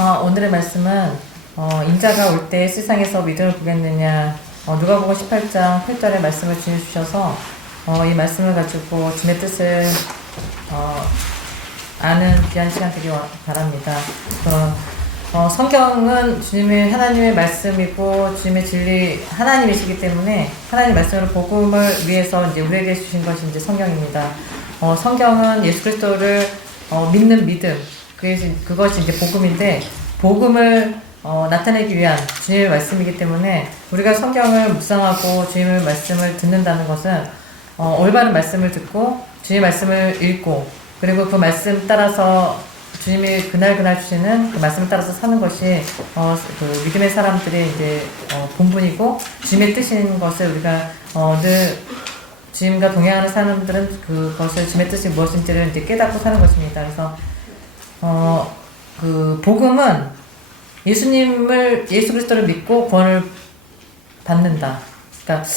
오늘의 말씀은 인자가 올 때 세상에서 믿음을 보겠느냐, 누가복음 18장 8절의 말씀을 주셔서 이 말씀을 가지고 주님의 뜻을 아는 귀한 시간 되기 바랍니다. 성경은 주님의 하나님의 말씀이고 주님의 진리 하나님이시기 때문에 하나님 말씀으로 복음을 위해서 이제 우리에게 주신 것이 이제 성경입니다. 성경은 예수 그리스도를 믿는 믿음, 그것이 이제 복음인데, 복음을 나타내기 위한 주님의 말씀이기 때문에 우리가 성경을 묵상하고 주님의 말씀을 듣는다는 것은 올바른 말씀을 듣고 주님의 말씀을 읽고, 그리고 그 말씀 따라서 주님이 그날 주시는 그 말씀을 따라서 사는 것이 그 믿음의 사람들의 이제 본분이고, 주님의 뜻인 것을 우리가 늘 주님과 동행하는 사람들은 그것을 주님의 뜻이 무엇인지를 이제 깨닫고 사는 것입니다. 그래서 그 복음은 예수 그리스도를 믿고 구원을 받는다. 그러니까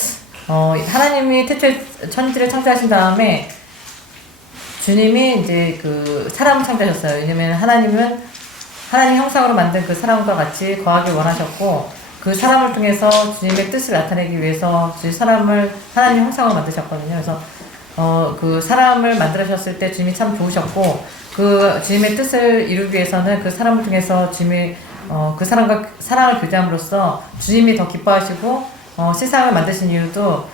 하나님이 태초에 천지를 창조하신 다음에 주님이 이제 그 사람을 창조하셨어요. 왜냐면 하나님은 하나님 형상으로 만든 그 사람과 같이 거하기 원하셨고, 그 사람을 통해서 주님의 뜻을 나타내기 위해서 사람을 하나님 형상으로 만드셨거든요. 그래서 그 사람을 만들으셨을 때 주님이 참 좋으셨고, 그 주님의 뜻을 이루기 위해서는 그 사람을 통해서 주님이 그 사람과 사랑을 교제함으로써 주님이 더 기뻐하시고, 세상을 만드신 이유도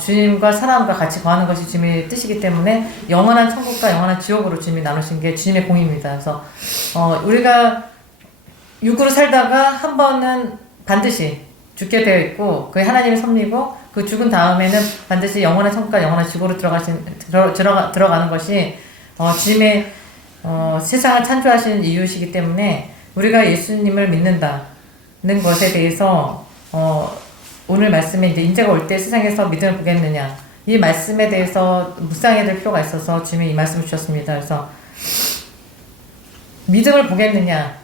주님과 사람과 같이 거하는 것이 주님의 뜻이기 때문에 영원한 천국과 영원한 지옥으로 주님이 나누신 게 주님의 공입니다. 그래서 우리가 육으로 살다가 한 번은 반드시 죽게 되어 있고, 그게 하나님의 섭리고, 그 죽은 다음에는 반드시 영원한 천국과 영원한 지옥으로 들어가는 것이 주님의 세상을 창조하신 이유시기 때문에 우리가 예수님을 믿는다는 것에 대해서 오늘 말씀에 이제 인자가 올 때 세상에서 믿음을 보겠느냐, 이 말씀에 대해서 묵상해야 될 필요가 있어서 주님이 이 말씀을 주셨습니다. 그래서 믿음을 보겠느냐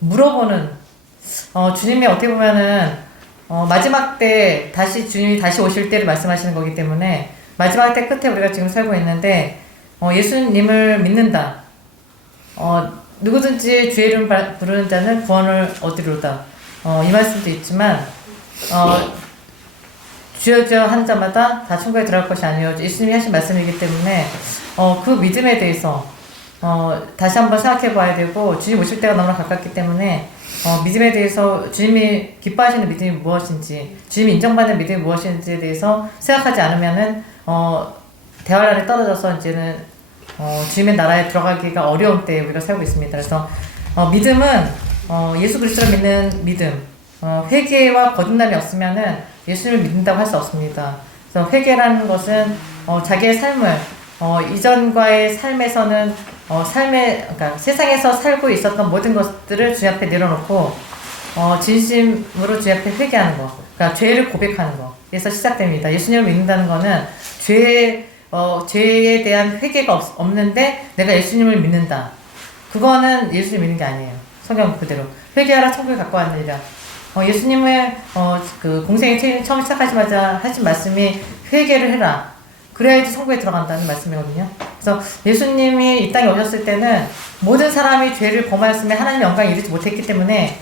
물어보는, 주님이 어떻게 보면은 마지막 때 주님이 다시 오실 때를 말씀하시는 거기 때문에 마지막 때 끝에 우리가 지금 살고 있는데, 예수님을 믿는다, 누구든지 주의 이름 부르는 자는 구원을 얻으리로다, 이 말씀도 있지만 주여 주여 하는 자마다 다 천국에 들어갈 것이 아니요, 예수님이 하신 말씀이기 때문에 그 믿음에 대해서 다시 한번 생각해 봐야 되고, 주님 오실 때가 너무나 가깝기 때문에 믿음에 대해서 주님이 기뻐하시는 믿음이 무엇인지, 주님이 인정받는 믿음이 무엇인지에 대해서 생각하지 않으면은 대활 아래 떨어져서 이제는 주님의 나라에 들어가기가 어려운 때에 우리가 살고 있습니다. 그래서 믿음은 예수 그리스도를 믿는 믿음, 회개와 거듭남이 없으면은 예수님을 믿는다고 할 수 없습니다. 그래서 회개라는 것은 자기의 삶을 이전과의 삶에서는 그러니까 세상에서 살고 있었던 모든 것들을 주님 앞에 내려놓고 진심으로 주님 앞에 회개하는 것, 그러니까 죄를 고백하는 것에서 시작됩니다. 예수님을 믿는다는 것은 죄에 대한 회개가 없는데 내가 예수님을 믿는다, 그거는 예수님 믿는 게 아니에요. 성경 그대로 회개하라 천국에 갖고 왔느니라. 예수님의 그 공생의 처음 시작하시자마자 하신 말씀이 회개를 해라, 그래야지 천국에 들어간다는 말씀이거든요. 그래서 예수님이 이 땅에 오셨을 때는 모든 사람이 죄를 범하였으면 하나님의 영광에 이르지 못했기 때문에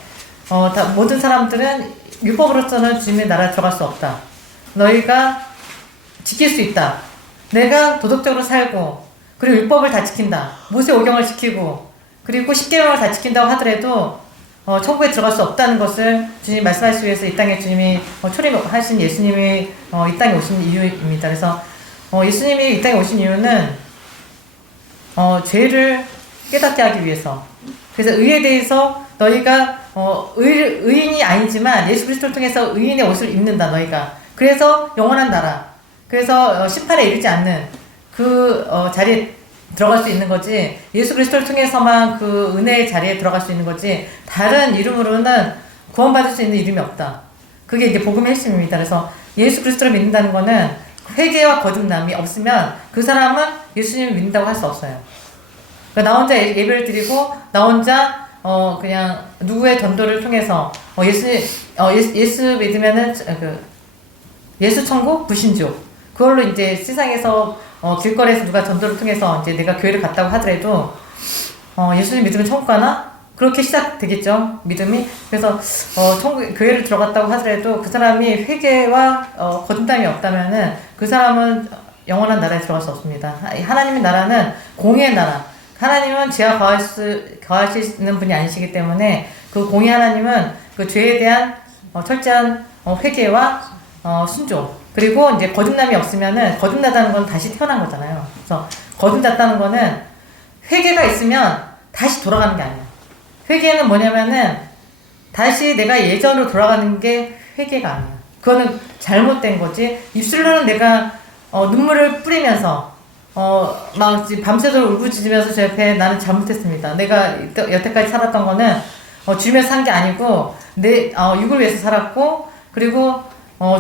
모든 사람들은 율법으로서는 주님의 나라에 들어갈 수 없다, 너희가 지킬 수 있다, 내가 도덕적으로 살고 그리고 율법을 다 지킨다, 모세 오경을 지키고 그리고 십계명을 다 지킨다고 하더라도 천국에 들어갈 수 없다는 것을 주님이 말씀하시기 위해서 이 땅에 주님이 초림하신 예수님이 이 땅에 오신 이유입니다. 그래서 예수님이 이 땅에 오신 이유는 죄를 깨닫게 하기 위해서, 그래서 의에 대해서 너희가 의인이 아니지만 예수 그리스도를 통해서 의인의 옷을 입는다, 너희가. 그래서 영원한 나라, 그래서 심판에 이르지 않는 그 자리에 들어갈 수 있는 거지, 예수 그리스도를 통해서만 그 은혜의 자리에 들어갈 수 있는 거지, 다른 이름으로는 구원받을 수 있는 이름이 없다. 그게 이제 복음의 핵심입니다. 그래서 예수 그리스도를 믿는다는 거는 회개와 거듭남이 없으면 그 사람은 예수님을 믿는다고 할 수 없어요. 그러니까 나 혼자 예배를 드리고 나 혼자 그냥 누구의 전도를 통해서 예수 믿으면은 예수 천국 불신족, 그걸로 이제 세상에서 길거리에서 누가 전도를 통해서 이제 내가 교회를 갔다고 하더라도 예수님 믿으면 천국 가나? 그렇게 시작되겠죠. 믿음이. 그래서 교회를 들어갔다고 하더라도 그 사람이 회개와 거듭남이 없다면은 그 사람은 영원한 나라에 들어갈 수 없습니다. 하나님의 나라는 공의의 나라. 하나님은 죄와 거하시는 분이 아니시기 때문에 그 공의 하나님은 그 죄에 대한 철저한 회개와 순종. 그리고 이제 거듭남이 없으면은 거듭나다는 건 다시 태어난 거잖아요. 그래서 거듭났다는 거는 회개가 있으면 다시 돌아가는 게 아니야. 회개는 뭐냐면은 다시 내가 예전으로 돌아가는 게 회개가 아니야. 그거는 잘못된 거지. 입술로는 내가 눈물을 뿌리면서 막 밤새도록 울부짖으면서 제 옆에 나는 잘못했습니다. 내가 여태까지 살았던 거는 주님에서 산 게 아니고 내 육을 위해서 살았고 그리고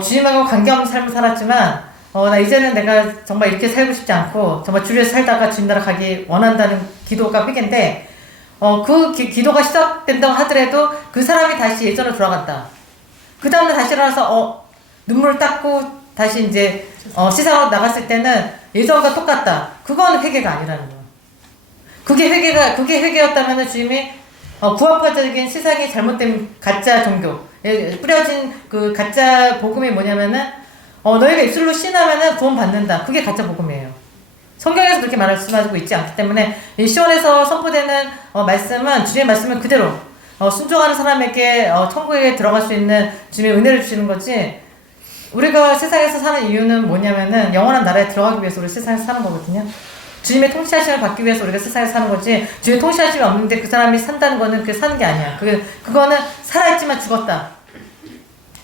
주님하고 관계없는 삶을 살았지만 나 이제는 내가 정말 이렇게 살고 싶지 않고 정말 주를 위해서 살다가 주님 나라 가기 원한다는 기도가 회개인데 그 기도가 시작된다고 하더라도 그 사람이 다시 예전으로 돌아간다. 그 다음날 다시 일어나서 눈물을 닦고 다시 이제 세상으로 나갔을 때는 예전과 똑같다. 그건 회개가 아니라는 거야. 그게 회개였다면 주님이 구원파적인 세상의 잘못된 가짜 종교 뿌려진 그 가짜 복음이 뭐냐면은 너희가 입술로 신하면은 구원 받는다. 그게 가짜 복음이에요. 성경에서 그렇게 말씀하고 있지 않기 때문에 이 시원에서 선포되는 말씀은 주님의 말씀을 그대로 순종하는 사람에게 천국에 들어갈 수 있는 주님의 은혜를 주시는 거지. 우리가 세상에서 사는 이유는 뭐냐면은 영원한 나라에 들어가기 위해서 우리 세상에서 사는 거거든요. 주님의 통치하심을 받기 위해서 우리가 세상에서 사는 거지. 주님의 통치하심이 없는데 그 사람이 산다는 거는 그게 사는 게 아니야. 그거는 살아있지만 죽었다.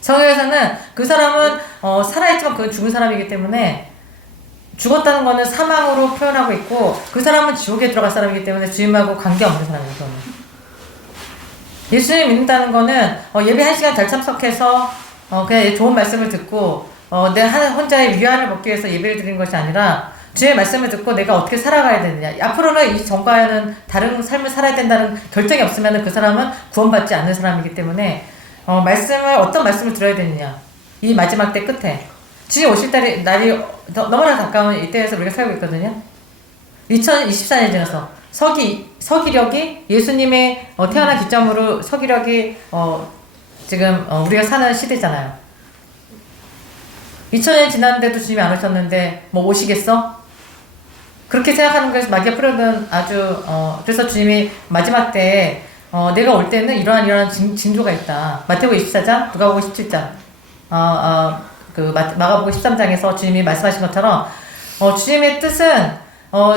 성경에서는 그 사람은 살아있지만 그건 죽은 사람이기 때문에 죽었다는 거는 사망으로 표현하고 있고 그 사람은 지옥에 들어갈 사람이기 때문에 주님하고 관계없는 사람이에요. 예수님 믿는다는 거는 예배 1시간 잘 참석해서 그냥 좋은 말씀을 듣고 내 혼자의 위안을 먹기 위해서 예배를 드리는 것이 아니라 주의 말씀을 듣고 내가 어떻게 살아가야 되느냐. 앞으로는 이 전과에는 다른 삶을 살아야 된다는 결정이 없으면 그 사람은 구원받지 않는 사람이기 때문에 어떤 말씀을 들어야 되느냐. 이 마지막 때 끝에 주님 오실 날이 너무나 가까운 이때에서 우리가 살고 있거든요. 2024년 지나서 서기력이 예수님의 태어난 기점으로 서기력이 지금 우리가 사는 시대잖아요. 2000년 지났는데도 주님이 안 오셨는데 뭐 오시겠어? 그렇게 생각하는 것에서 마귀가 뿌려둔 아주 그래서 주님이 마지막 때에 내가 올 때는 이러한 징조가 있다. 마태복음 24장, 누가복음 17장, 마가복음 13장에서 주님이 말씀하신 것처럼 주님의 뜻은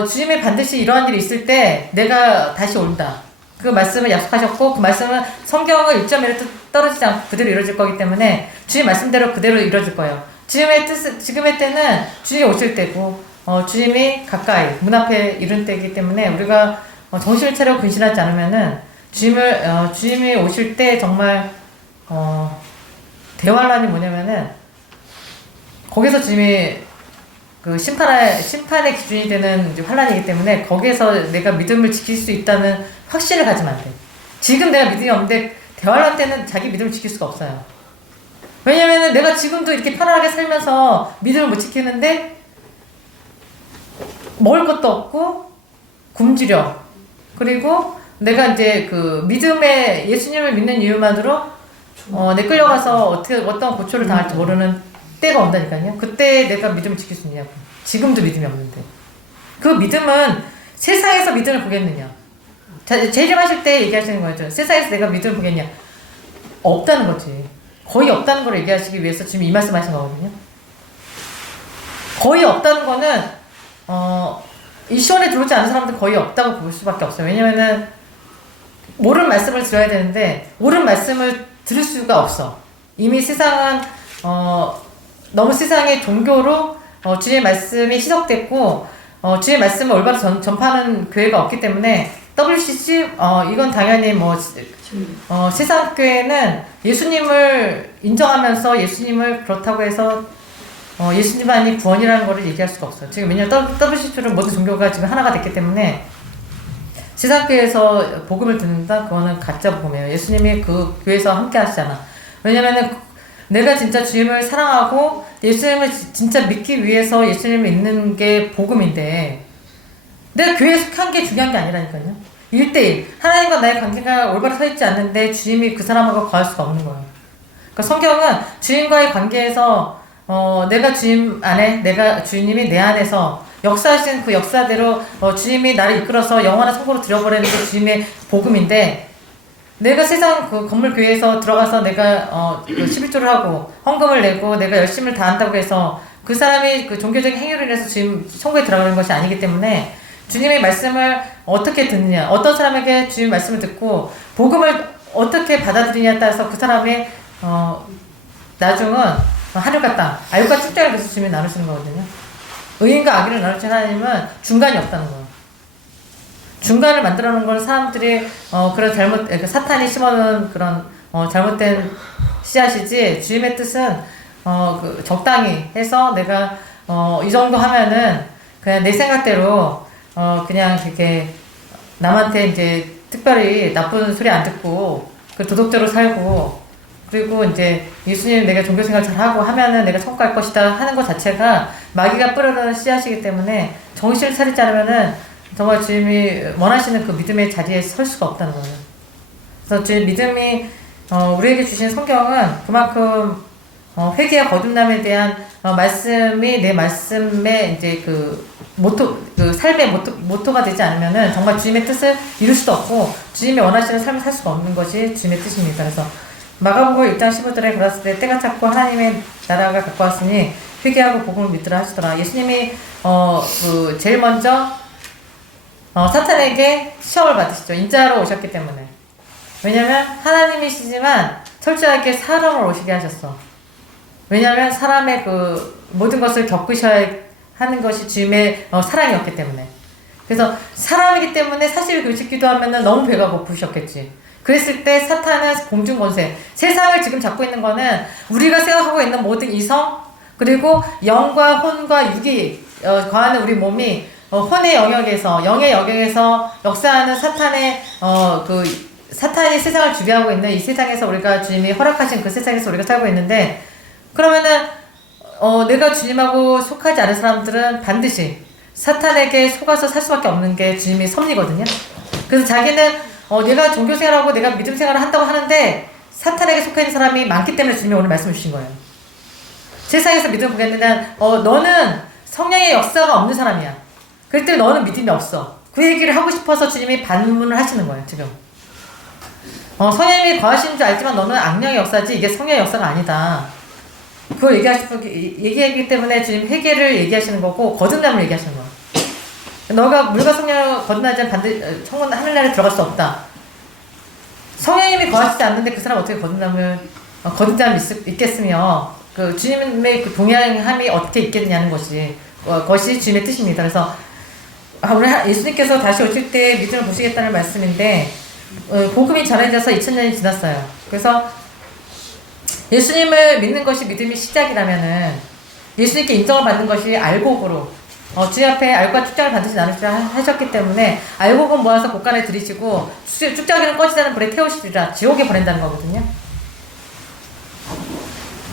주님이 반드시 이러한 일이 있을 때 내가 다시 온다. 그 말씀을 약속하셨고 그 말씀은 성경을 1.1도 떨어지지 않고 그대로 이루어질 거기 때문에 주님 말씀대로 그대로 이루어질 거예요. 지금의 때는 주님이 오실 때고 주님이 가까이 문 앞에 이른 때이기 때문에 우리가 정신을 차리고 근신하지 않으면은 주님이 오실 때 정말 대환란이 뭐냐면은 거기서 주님이 그 심판의 기준이 되는 이제 환란이기 때문에 거기에서 내가 믿음을 지킬 수 있다는 확신을 가지면 안 돼. 지금 내가 믿음이 없는데 대환란 때는 자기 믿음을 지킬 수가 없어요. 왜냐면은 내가 지금도 이렇게 편안하게 살면서 믿음을 못 지키는데 먹을 것도 없고 굶주려. 그리고 내가 이제 그 믿음에 예수님을 믿는 이유만으로 내 끌려가서 어떤 고초를 당할지 모르는 때가 온다니까요. 그때 내가 믿음을 지킬 수 있냐고. 지금도 믿음이 없는데. 그 믿음은 세상에서 믿음을 보겠느냐. 재림하실 때 얘기하시는 거죠. 세상에서 내가 믿음을 보겠냐. 없다는 거지. 거의 없다는 걸 얘기하시기 위해서 지금 이 말씀 하신 거거든요. 거의 없다는 거는 이 시원에 들어오지 않은 사람들 거의 없다고 볼 수밖에 없어요. 왜냐면은 옳은 말씀을 들어야 되는데 옳은 말씀을 들을 수가 없어. 이미 세상은 너무 세상의 종교로 주님의 말씀이 희석됐고 주님의 말씀을 올바로 전파하는 교회가 없기 때문에 WCC 이건 당연히 세상 교회는 예수님을 인정하면서 예수님을 그렇다고 해서 예수님만이 구원이라는 것을 얘기할 수가 없어요. 지금 왜냐면 WCC는 모든 종교가 지금 하나가 됐기 때문에 세상 교회에서 복음을 듣는다? 그거는 가짜 복음이에요. 예수님이 그 교회에서 함께 하시잖아. 왜냐면은 내가 진짜 주님을 사랑하고 예수님을 진짜 믿기 위해서 예수님을 믿는 게 복음인데 내가 교회에 속한 게 중요한 게 아니라니까요. 1대1. 하나님과 나의 관계가 올바로 서 있지 않는데 주님이 그 사람하고 거할 수가 없는 거예요. 그러니까 성경은 주님과의 관계에서 내가 주님 안에, 내가 주님이 내 안에서 역사하신 그 역사대로 주님이 나를 이끌어서 영원한 선고로 들여버리는 게 주님의 복음인데, 내가 세상 그 건물 교회에서 들어가서 내가 그 11조를 하고 헌금을 내고 내가 열심을 다한다고 해서 그 사람이 그 종교적인 행위로 인해서 주님 천국에 들어가는 것이 아니기 때문에, 주님의 말씀을 어떻게 듣느냐, 어떤 사람에게 주님 말씀을 듣고 복음을 어떻게 받아들이냐에 따라서 그 사람의 나중은 하늘과 땅, 알과 축자를 계속 주님이 나누시는 거거든요. 의인과 악인을 나누신 하나님은 중간이 없다는 거예요. 중간을 만들어 놓은 건 사람들이 그런 그러니까 사탄이 심어놓은 그런 잘못된 씨앗이지, 주님의 뜻은 그 적당히 해서 내가 이 정도 하면은 그냥 내 생각대로 그냥 이렇게 남한테 이제 특별히 나쁜 소리 안 듣고 그 도덕대로 살고, 그리고 이제 예수님 내가 종교생활 잘하고 하면은 내가 천국 갈 것이다 하는 것 자체가 마귀가 뿌려놓은 씨앗이기 때문에 정신을 차리지 않으면은 정말 주님이 원하시는 그 믿음의 자리에 설 수가 없다는 거예요. 그래서 주님 믿음이 우리에게 주신 성경은 그만큼 회개와 거듭남에 대한 말씀이 내 말씀의 이제 그 모토, 그 삶의 모토가 되지 않으면은 정말 주님의 뜻을 이룰 수도 없고 주님이 원하시는 삶을 살 수가 없는 것이 주님의 뜻입니다. 그래서 마가복음 6장 15절에 그랬을 때 때가 찼고 하나님의 나라가 가까웠으니 회개하고 복음을 믿으라 하시더라. 예수님이 그 제일 먼저 사탄에게 시험을 받으시죠. 인자로 오셨기 때문에. 왜냐면 하나님이시지만 철저하게 사람으로 오시게 하셨어. 왜냐면 사람의 그 모든 것을 겪으셔야 하는 것이 주님의 사랑이었기 때문에. 그래서 사람이기 때문에 사실 그 짓기도 하면은 너무 배가 고프셨겠지. 그랬을 때 사탄은 공중권세, 세상을 지금 잡고 있는 거는 우리가 생각하고 있는 모든 이성, 그리고 영과 혼과 육이 거하는 우리 몸이 혼의 영역에서, 영의 영역에서 역사하는 사탄의 그 사탄이 세상을 주비하고 있는 이 세상에서 우리가 주님이 허락하신 그 세상에서 우리가 살고 있는데, 그러면은 내가 주님하고 속하지 않은 사람들은 반드시 사탄에게 속아서 살 수밖에 없는 게 주님의 섭리거든요. 그래서 자기는 내가 종교생활하고 내가 믿음생활을 한다고 하는데 사탄에게 속해 있는 사람이 많기 때문에 주님이 오늘 말씀을 주신 거예요. 세상에서 믿음을 보겠느냐, 너는 성령의 역사가 없는 사람이야. 그렇기 때문에 너는 믿음이 없어. 그 얘기를 하고 싶어서 주님이 반문을 하시는 거예요, 지금. 성령님이 거하시는 줄 알지만 너는 악령의 역사지 이게 성령의 역사가 아니다. 그걸 얘기하기 때문에 주님 회개를 얘기하시는 거고 거듭남을 얘기하시는 거예요. 너가 물과 성령을 거듭나지 않으면 반드시 천국 하늘나라에 들어갈 수 없다. 성령님이 거하시지 않는데 그 사람 어떻게 거듭남이 있겠으며 그 주님의 그 동행함이 어떻게 있겠냐는 것이 주님의 뜻입니다. 그래서 오늘 예수님께서 다시 오실 때 믿음을 보시겠다는 말씀인데, 복음이 전해져서 2000년이 지났어요. 그래서 예수님을 믿는 것이 믿음의 시작이라면은 예수님께 인정을 받는 것이 알곡으로 주님 앞에 알과 축장을 반드시 나누시라 하셨기 때문에 알곡은 모아서 곳간에 들이시고 축장에는 꺼지지 불에 태우시리라, 지옥에 보낸다는 거거든요.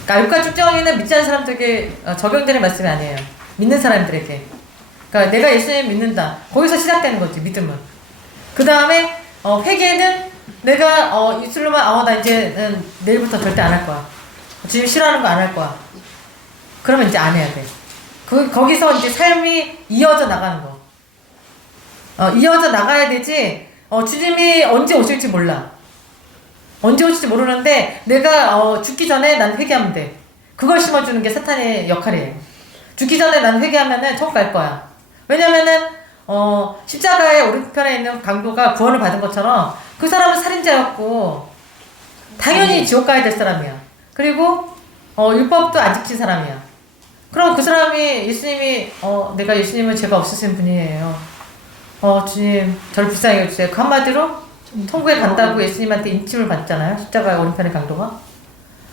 그러니까 알과 축장에는 믿지 않는 사람들에게 적용되는 말씀이 아니에요. 믿는 사람들에게. 그러니까 내가 예수님 믿는다. 거기서 시작되는 거지, 믿음은. 그 다음에 회개는 내가 입술로만 나 이제는 내일부터 절대 안 할 거야. 주님 싫어하는 거 안 할 거야. 그러면 이제 안 해야 돼. 거기서 이제 삶이 이어져 나가는 거. 이어져 나가야 되지, 주님이 언제 오실지 몰라. 언제 오실지 모르는데, 내가, 죽기 전에 난 회개하면 돼. 그걸 심어주는 게 사탄의 역할이에요. 죽기 전에 난 회개하면은 천국 갈 거야. 왜냐면은, 십자가의 오른편에 있는 강도가 구원을 받은 것처럼, 그 사람은 살인자였고, 당연히 지옥 가야 될 사람이야. 그리고, 율법도 안 지킨 사람이야. 그럼 그 사람이 예수님이 내가 예수님은 죄가 없으신 분이에요. 주님 저를 불쌍히 여겨주세요. 그 한마디로 천국에 간다고 예수님한테 인침을 받잖아요. 십자가의 오른편의 강도가.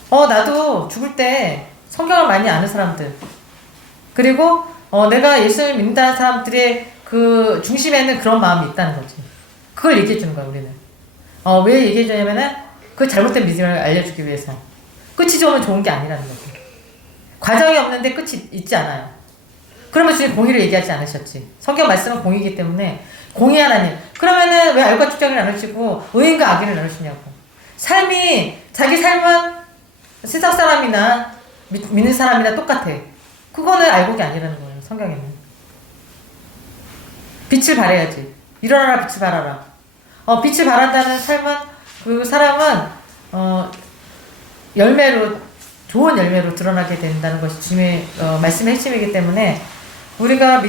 나도 죽을 때 성경을 많이 아는 사람들, 그리고 내가 예수님을 믿는다는 사람들의 그 중심에는 그런 마음이 있다는 거지. 그걸 얘기해 주는 거야, 우리는. 왜 얘기해 주냐면은 그 잘못된 믿음을 알려주기 위해서. 끝이 좋으면 좋은 게 아니라는 거지. 과정이 없는데 끝이 있지 않아요. 그러면 주님 공의를 얘기하지 않으셨지. 성경 말씀은 공의이기 때문에 공의 하나님. 그러면은 왜 알과 축적을 나누시고 의인과 악인을 나누시냐고. 삶이 자기 삶은 세상 사람이나 믿는 사람이나 똑같아. 그거는 알곡이 아니라는 거예요. 성경에는. 빛을 발해야지. 일어나라 빛을 발하라. 빛을 발한다는 삶은 그 사람은 열매로 좋은 열매로 드러나게 된다는 것이 주님의 말씀의 핵심이기 때문에 우리가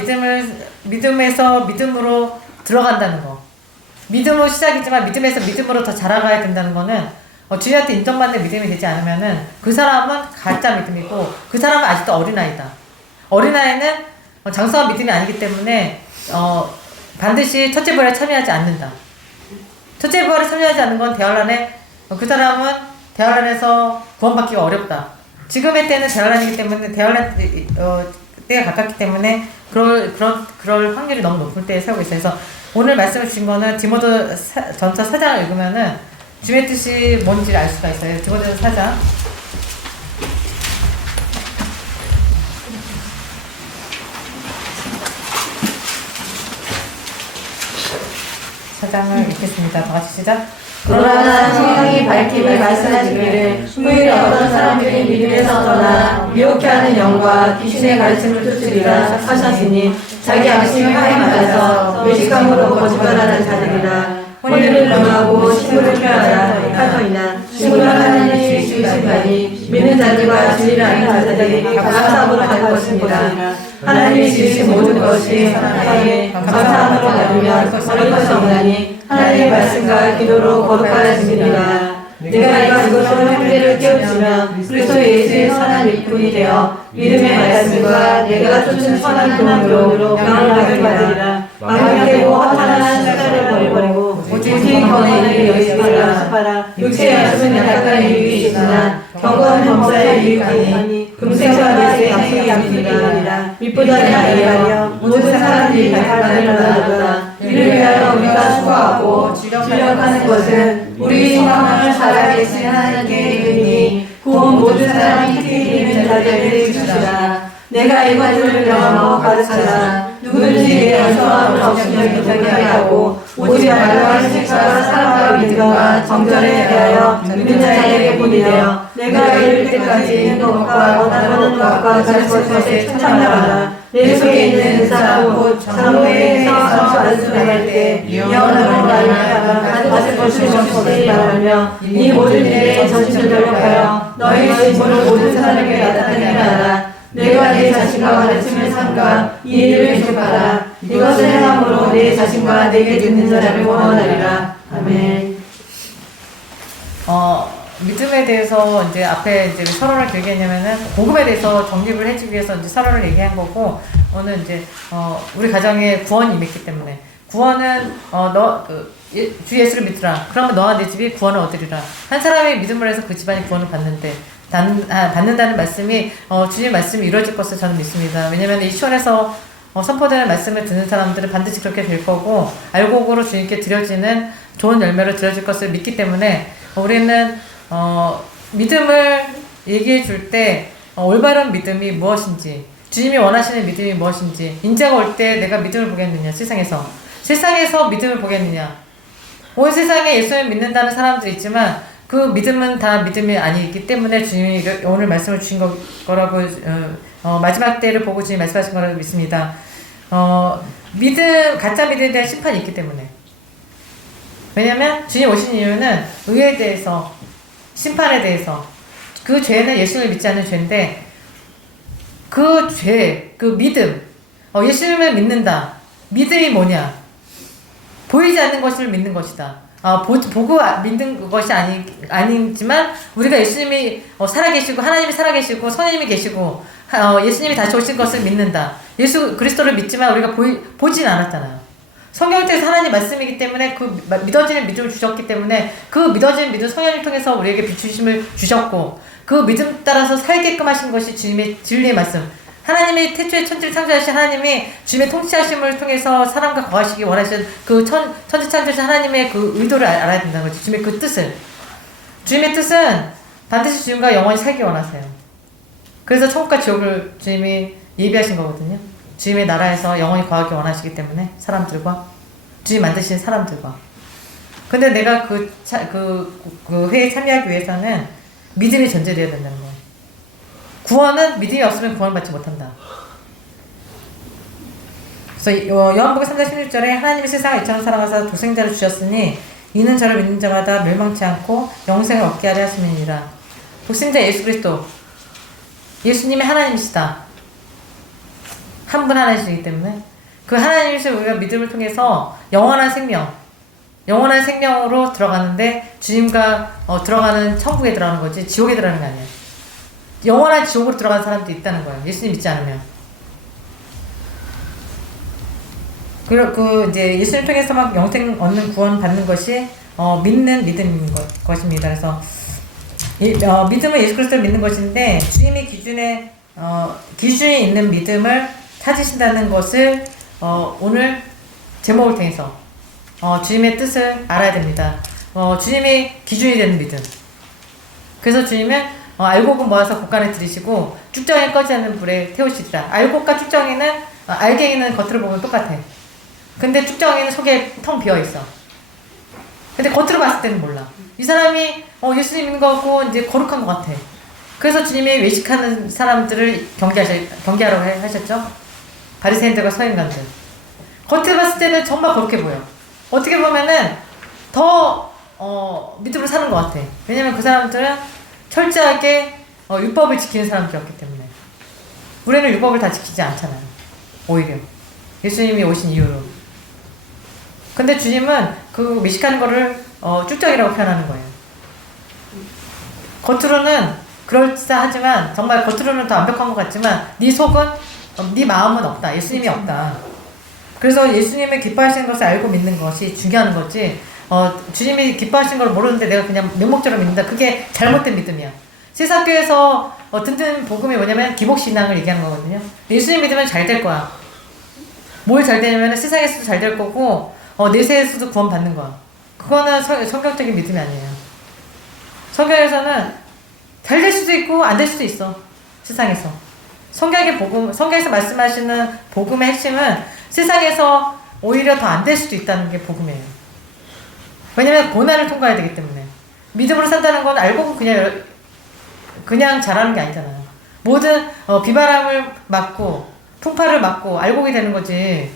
믿음에서 믿음으로 들어간다는 거. 믿음으로 시작이지만 믿음에서 믿음으로 더 자라가야 된다는 거는 주님한테 인정받는 믿음이 되지 않으면은 그 사람은 가짜 믿음이고 그 사람은 아직도 어린아이다. 어린아이는 장성한 믿음이 아니기 때문에 반드시 첫째 부활에 참여하지 않는다. 첫째 부활에 참여하지 않는 건 대환란에 그 사람은 대환란에서 구원받기가 어렵다. 지금의 때는 대환란이기 때문에 대환란 때가 가깝기 때문에 그럴 확률이 너무 높을 때에 살고 있어요. 그래서 오늘 말씀을 주신 거는 디모데 전서 4장을 읽으면은 주의 뜻이 뭔지 알 수가 있어요. 디모데 4장. 4장을 읽겠습니다. 다 같이 시작. 그러나 성령이 밝힘을 말씀하시기를 후일에 어떤 사람들이 믿음에서 떠나 미혹해 하는 영과 귀신의 가르침을 쫓으리라 하셨으니 자기 양심이 화에 맞아서 외식함으로 거짓말하는 자들이라. 혼인을 금하고 신부를 폐하라 하더이나 신부는 하나님이 주신 바니 믿는 자들과 주의를 아는 자들이 감사함으로 할 것입니다. 하나님이 지으신 모든 것이 하나님의 감사함으로 받으면 버릴 것이 없나니 하나님의 말씀과 기도로 거룩하여집니다. 내가 이가 이것으로 형제를 깨우치면 그리스도 예수의 선한 일꾼이 되어 믿음의 말씀과 내가 쫓은 선한 교훈으로 명을 받으리라. 망령되고 허탄한 생활을 버려버리고 오직 경건의 일을 연습하라. 육체의 연습은 약간의 유익이 있으나 경건은 범사의 유익이니 금생과 내세의 양식이 양식이니라. 밑보다는 아니하여 모든 사람들이 발판을 하나도다. 이를 위하여 우리가 수고하고 주력하는 것은 우리 소망을 살아계신 하나님께 이르니 곧 모든 사람이 특히 있는 자들을 주시라. 내가 이것들을 명하고 가르쳐라. 누구든지 내 연소함을 없으면 괜찮게 하고 오직 말과 실과 사랑과 믿음과 정절에 대하여 믿는 자에게 본이 되어 내가 이를 때까지 있는 것과 원하는 것과 가르칠 것에 참나가라. 내 속에 있는 사람 곧 장로에서 말씀할 때 영원함을 말하며 가진 것을 없이 말하며 이 모든 일에 전심을 돌력하여 너희 진보를 모든 사람에게 나타내게 하라. 내가 내 자신과 가르침을 삼가 이 일을 계속하라. 이것을 행함으로 내 자신과 내게 듣는 자를 원하리라. 아멘. 믿음에 대해서 이제 앞에 이제 서론을 길게 했냐면은 복음에 대해서 정립을 해주기 위해서 이제 서론을 얘기한 거고 오늘 이제 우리 가정에 구원이 임했기 때문에 구원은 주 예수를 믿으라. 그러면 너와 내 집이 구원을 얻으리라. 한 사람이 믿음을 해서 그 집안이 구원을 받는데 받는다는 말씀이 주님 말씀이 이루어질 것을 저는 믿습니다. 왜냐면 이 시온에서 선포되는 말씀을 듣는 사람들은 반드시 그렇게 될 거고 알곡으로 주님께 드려지는 좋은 열매로 드려질 것을 믿기 때문에 우리는 믿음을 얘기해 줄 때 올바른 믿음이 무엇인지 주님이 원하시는 믿음이 무엇인지 인자가 올 때 내가 믿음을 보겠느냐 세상에서 믿음을 보겠느냐 온 세상에 예수를 믿는다는 사람들이 있지만 그 믿음은 다 믿음이 아니기 때문에 주님이 오늘 말씀을 주신 거라고 마지막 때를 보고 주님이 말씀하신 거라고 믿습니다. 가짜 믿음에 대한 심판이 있기 때문에 왜냐면 주님 오신 이유는 의에 대해서 심판에 대해서 그 죄는 예수님을 믿지 않는 죄인데 그 죄, 그 믿음 예수님을 믿는다. 믿음이 뭐냐? 보이지 않는 것을 믿는 것이다. 보고 믿는 것이 아니지만 우리가 예수님이 살아계시고 하나님이 살아계시고 성령님이 계시고 예수님이 다시 오신 것을 믿는다. 예수 그리스도를 믿지만 우리가 보진 않았잖아요. 성경을 통해서 하나님 말씀이기 때문에 그 믿어지는 믿음을 주셨기 때문에 그 믿어지는 믿음 성령을 통해서 우리에게 비추심을 주셨고 그 믿음 따라서 살게끔 하신 것이 주님의 진리의 말씀. 하나님이 태초에 천지를 창조하신 하나님이 주님의 통치하심을 통해서 사람과 거하시기 원하신 그 천지 창조하신 하나님의 그 의도를 알아야 된다는 거지. 주님의 그 뜻을. 주님의 뜻은 반드시 주님과 영원히 살기 원하세요. 그래서 천국과 지옥을 주님이 예비하신 거거든요. 주님의 나라에서 영원히 거하기 원하시기 때문에 사람들과 주님 만드신 사람들과. 근데 내가 그 회에 참여하기 위해서는 믿음이 전제되어야 된다는 거예요. 구원은 믿음이 없으면 구원받지 못한다. 그래서 요한복음 3장 16절에 하나님이 세상을 이처럼 사랑하사 독생자를 주셨으니 이는 저를 믿는 자마다 멸망치 않고 영생을 얻게 하려 하심이니라. 독생자 예수 그리스도, 예수님이 하나님이시다. 한 분 하나이시기 때문에 그 하나님이신 우리가 믿음을 통해서 영원한 생명으로 들어가는데 주님과 들어가는 천국에 들어가는 거지 지옥에 들어가는 게 아니야. 영원한 지옥으로 들어가는 사람도 있다는 거예요. 예수님 믿지 않으면. 이제 예수님 통해서만 영생 얻는 구원 받는 것이 믿는 믿음인 것입니다. 그래서 믿음은 예수 그리스도를 믿는 것인데 주님이 기준이 있는 믿음을 찾으신다는 것을 오늘 제목을 통해서 주님의 뜻을 알아야 됩니다. 주님이 기준이 되는 믿음. 그래서 주님은 알곡은 모아서 곳간에 들이시고 쭉정이 꺼지지 않는 불에 태우시리라. 알곡과 쭉정이는 알갱이는 겉으로 보면 똑같아. 근데 쭉정이는 속에 텅 비어있어. 근데 겉으로 봤을 때는 몰라. 이 사람이 예수님 믿는 거 같고 이제 거룩한 것 같아. 그래서 주님이 외식하는 사람들을 경계하라고 하셨죠. 바리새인들과 서인관들. 겉에 봤을 때는 정말 거룩해 보여. 어떻게 보면은 더 믿음으로 사는 것 같아. 왜냐면 그 사람들은 철저하게 율법을 지키는 사람들이었기 때문에. 우리는 율법을 다 지키지 않잖아요. 오히려 예수님이 오신 이후로. 근데 주님은 그 외식하는 거를 쭉정이라고 표현하는 거예요. 겉으로는 그럴싸하지만 정말 겉으로는 더 완벽한 것 같지만 네 속은 네 마음은 없다. 예수님이 없다. 그래서 예수님이 기뻐하시는 것을 알고 믿는 것이 중요한 거지. 주님이 기뻐하시는 걸 모르는데 내가 그냥 명목적으로 믿는다. 그게 잘못된 믿음이야. 세상 교회에서 듣는 복음이 뭐냐면 기복신앙을 얘기하는 거거든요. 예수님 믿으면 잘 될 거야. 뭘 잘 되냐면 세상에서도 잘 될 거고 내세에서도 구원 받는 거야. 그거는 성경적인 믿음이 아니에요. 성경에서는 잘 될 수도 있고 안 될 수도 있어. 세상에서. 성경에서 말씀하시는 복음의 핵심은 세상에서 오히려 더 안 될 수도 있다는 게 복음이에요. 왜냐면 고난을 통과해야 되기 때문에. 믿음으로 산다는 건 알고 그냥 잘하는 게 아니잖아요. 모든 비바람을 맞고 풍파를 맞고 알고게 되는 거지.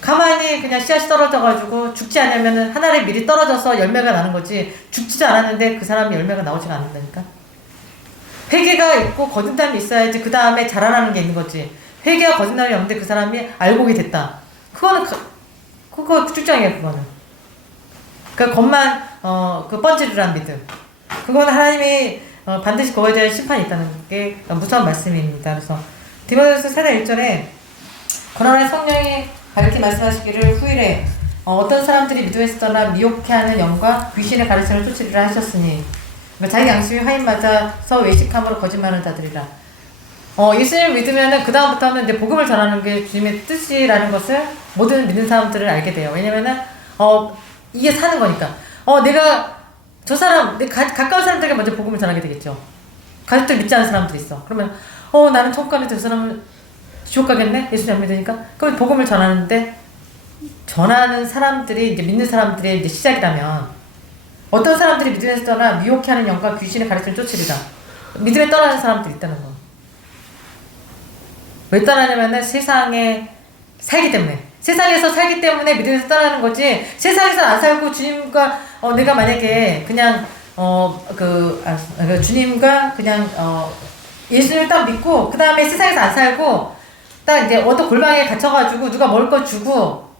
가만히 그냥 씨앗이 떨어져가지고 죽지 않으면 하늘에 미리 떨어져서 열매가 나는 거지. 죽지도 않았는데 그 사람이 열매가 나오지가 않는다니까. 회개가 있고 거듭남이 있어야지 그 다음에 자라나는 게 있는 거지. 회개와 거듭남이 없는데 그 사람이 알고게 됐다. 그거 쭉정이에요. 그거는. 그러니까 겉만 그 번지르란 믿음. 그거는 하나님이 반드시 그거에 대한 심판이 있다는 게 무서운 말씀입니다. 그래서 디모데후서 4장 1절에 그러나 성령이 밝히 말씀하시기를 후일에 어떤 사람들이 믿음에서 떠나 미혹해하는 영과 귀신의 가르침을 쫓으리라 하셨으니 자기 양심이 화인 맞아서 외식함으로 거짓말하는 자들이라. 예수님을 믿으면은 그 다음부터는 이제 복음을 전하는 게 주님의 뜻이라는 것을 모든 믿는 사람들은 알게 돼요. 왜냐면은 이게 사는 거니까. 내가 저 사람 가까운 사람들에게 먼저 복음을 전하게 되겠죠. 가족들 믿지 않는 사람들이 있어. 그러면 나는 천국 가는데 저 사람은 지옥 가겠네? 예수님 안 믿으니까? 그럼 복음을 전하는데 전하는 사람들이 이제 믿는 사람들의 이제 시작이라면 어떤 사람들이 믿음에서 떠나 미혹해하는 영과 귀신의 가르침을 쫓으리라. 믿음에 떠나는 사람들이 있다는 거. 왜 떠나냐면은 세상에 살기 때문에. 세상에서 살기 때문에 믿음에서 떠나는 거지. 세상에서 안 살고 주님과 내가 만약에 그냥 주님과 그냥 예수님을 딱 믿고 그 다음에 세상에서 안 살고 딱 이제 어떤 골방에 갇혀가지고 누가 먹을 거 주고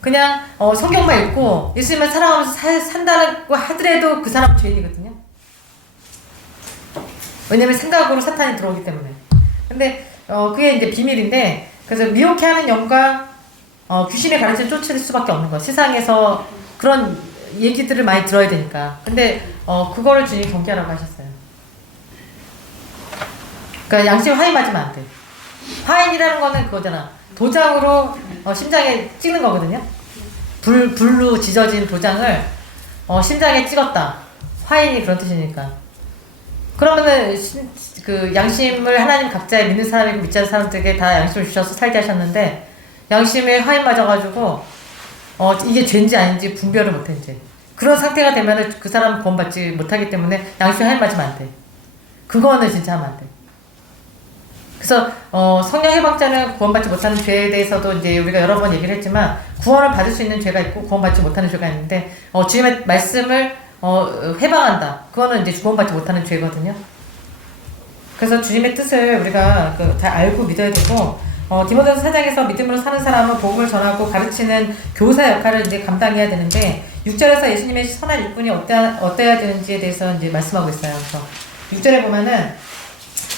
그냥 성경만 읽고 예수님을 사랑하면서 산다고 하더라도 그 사람은 죄인이거든요. 왜냐면 생각으로 사탄이 들어오기 때문에. 근데 그게 이제 비밀인데 그래서 미혹해하는 영과 귀신의 가르침을 쫓을 수밖에 없는 거야. 세상에서 그런 얘기들을 많이 들어야 되니까. 근데 그거를 주님이 경계하라고 하셨어요. 그러니까 양심 화인 맞으면 안 돼. 화인이라는 거는 그거잖아. 도장으로 심장에 찍는 거거든요. 불로 지져진 도장을 심장에 찍었다. 화인이 그런 뜻이니까. 그러면은 그 양심을 하나님 각자의 믿는 사람이고 믿지 않는 사람들에게 다 양심을 주셔서 살게 하셨는데 양심에 화인 맞아가지고 이게 죄인지 아닌지 분별을 못해 이제. 그런 상태가 되면은 그 사람은 구원받지 못하기 때문에 양심에 하임 맞으면 안 돼. 그거는 진짜 하면 안 돼. 그래서 성령 해방자는 구원받지 못하는 죄에 대해서도 이제 우리가 여러 번 얘기를 했지만 구원을 받을 수 있는 죄가 있고 구원받지 못하는 죄가 있는데 주님의 말씀을 해방한다. 그거는 이제 구원받지 못하는 죄거든요. 그래서 주님의 뜻을 우리가 잘 알고 믿어야 되고 디모데후서 4장에서 믿음으로 사는 사람은 복음을 전하고 가르치는 교사 역할을 이제 감당해야 되는데 6절에서 예수님의 선한 일꾼이 어때야 되는지에 대해서 이제 말씀하고 있어요. 그래서 6절에 보면은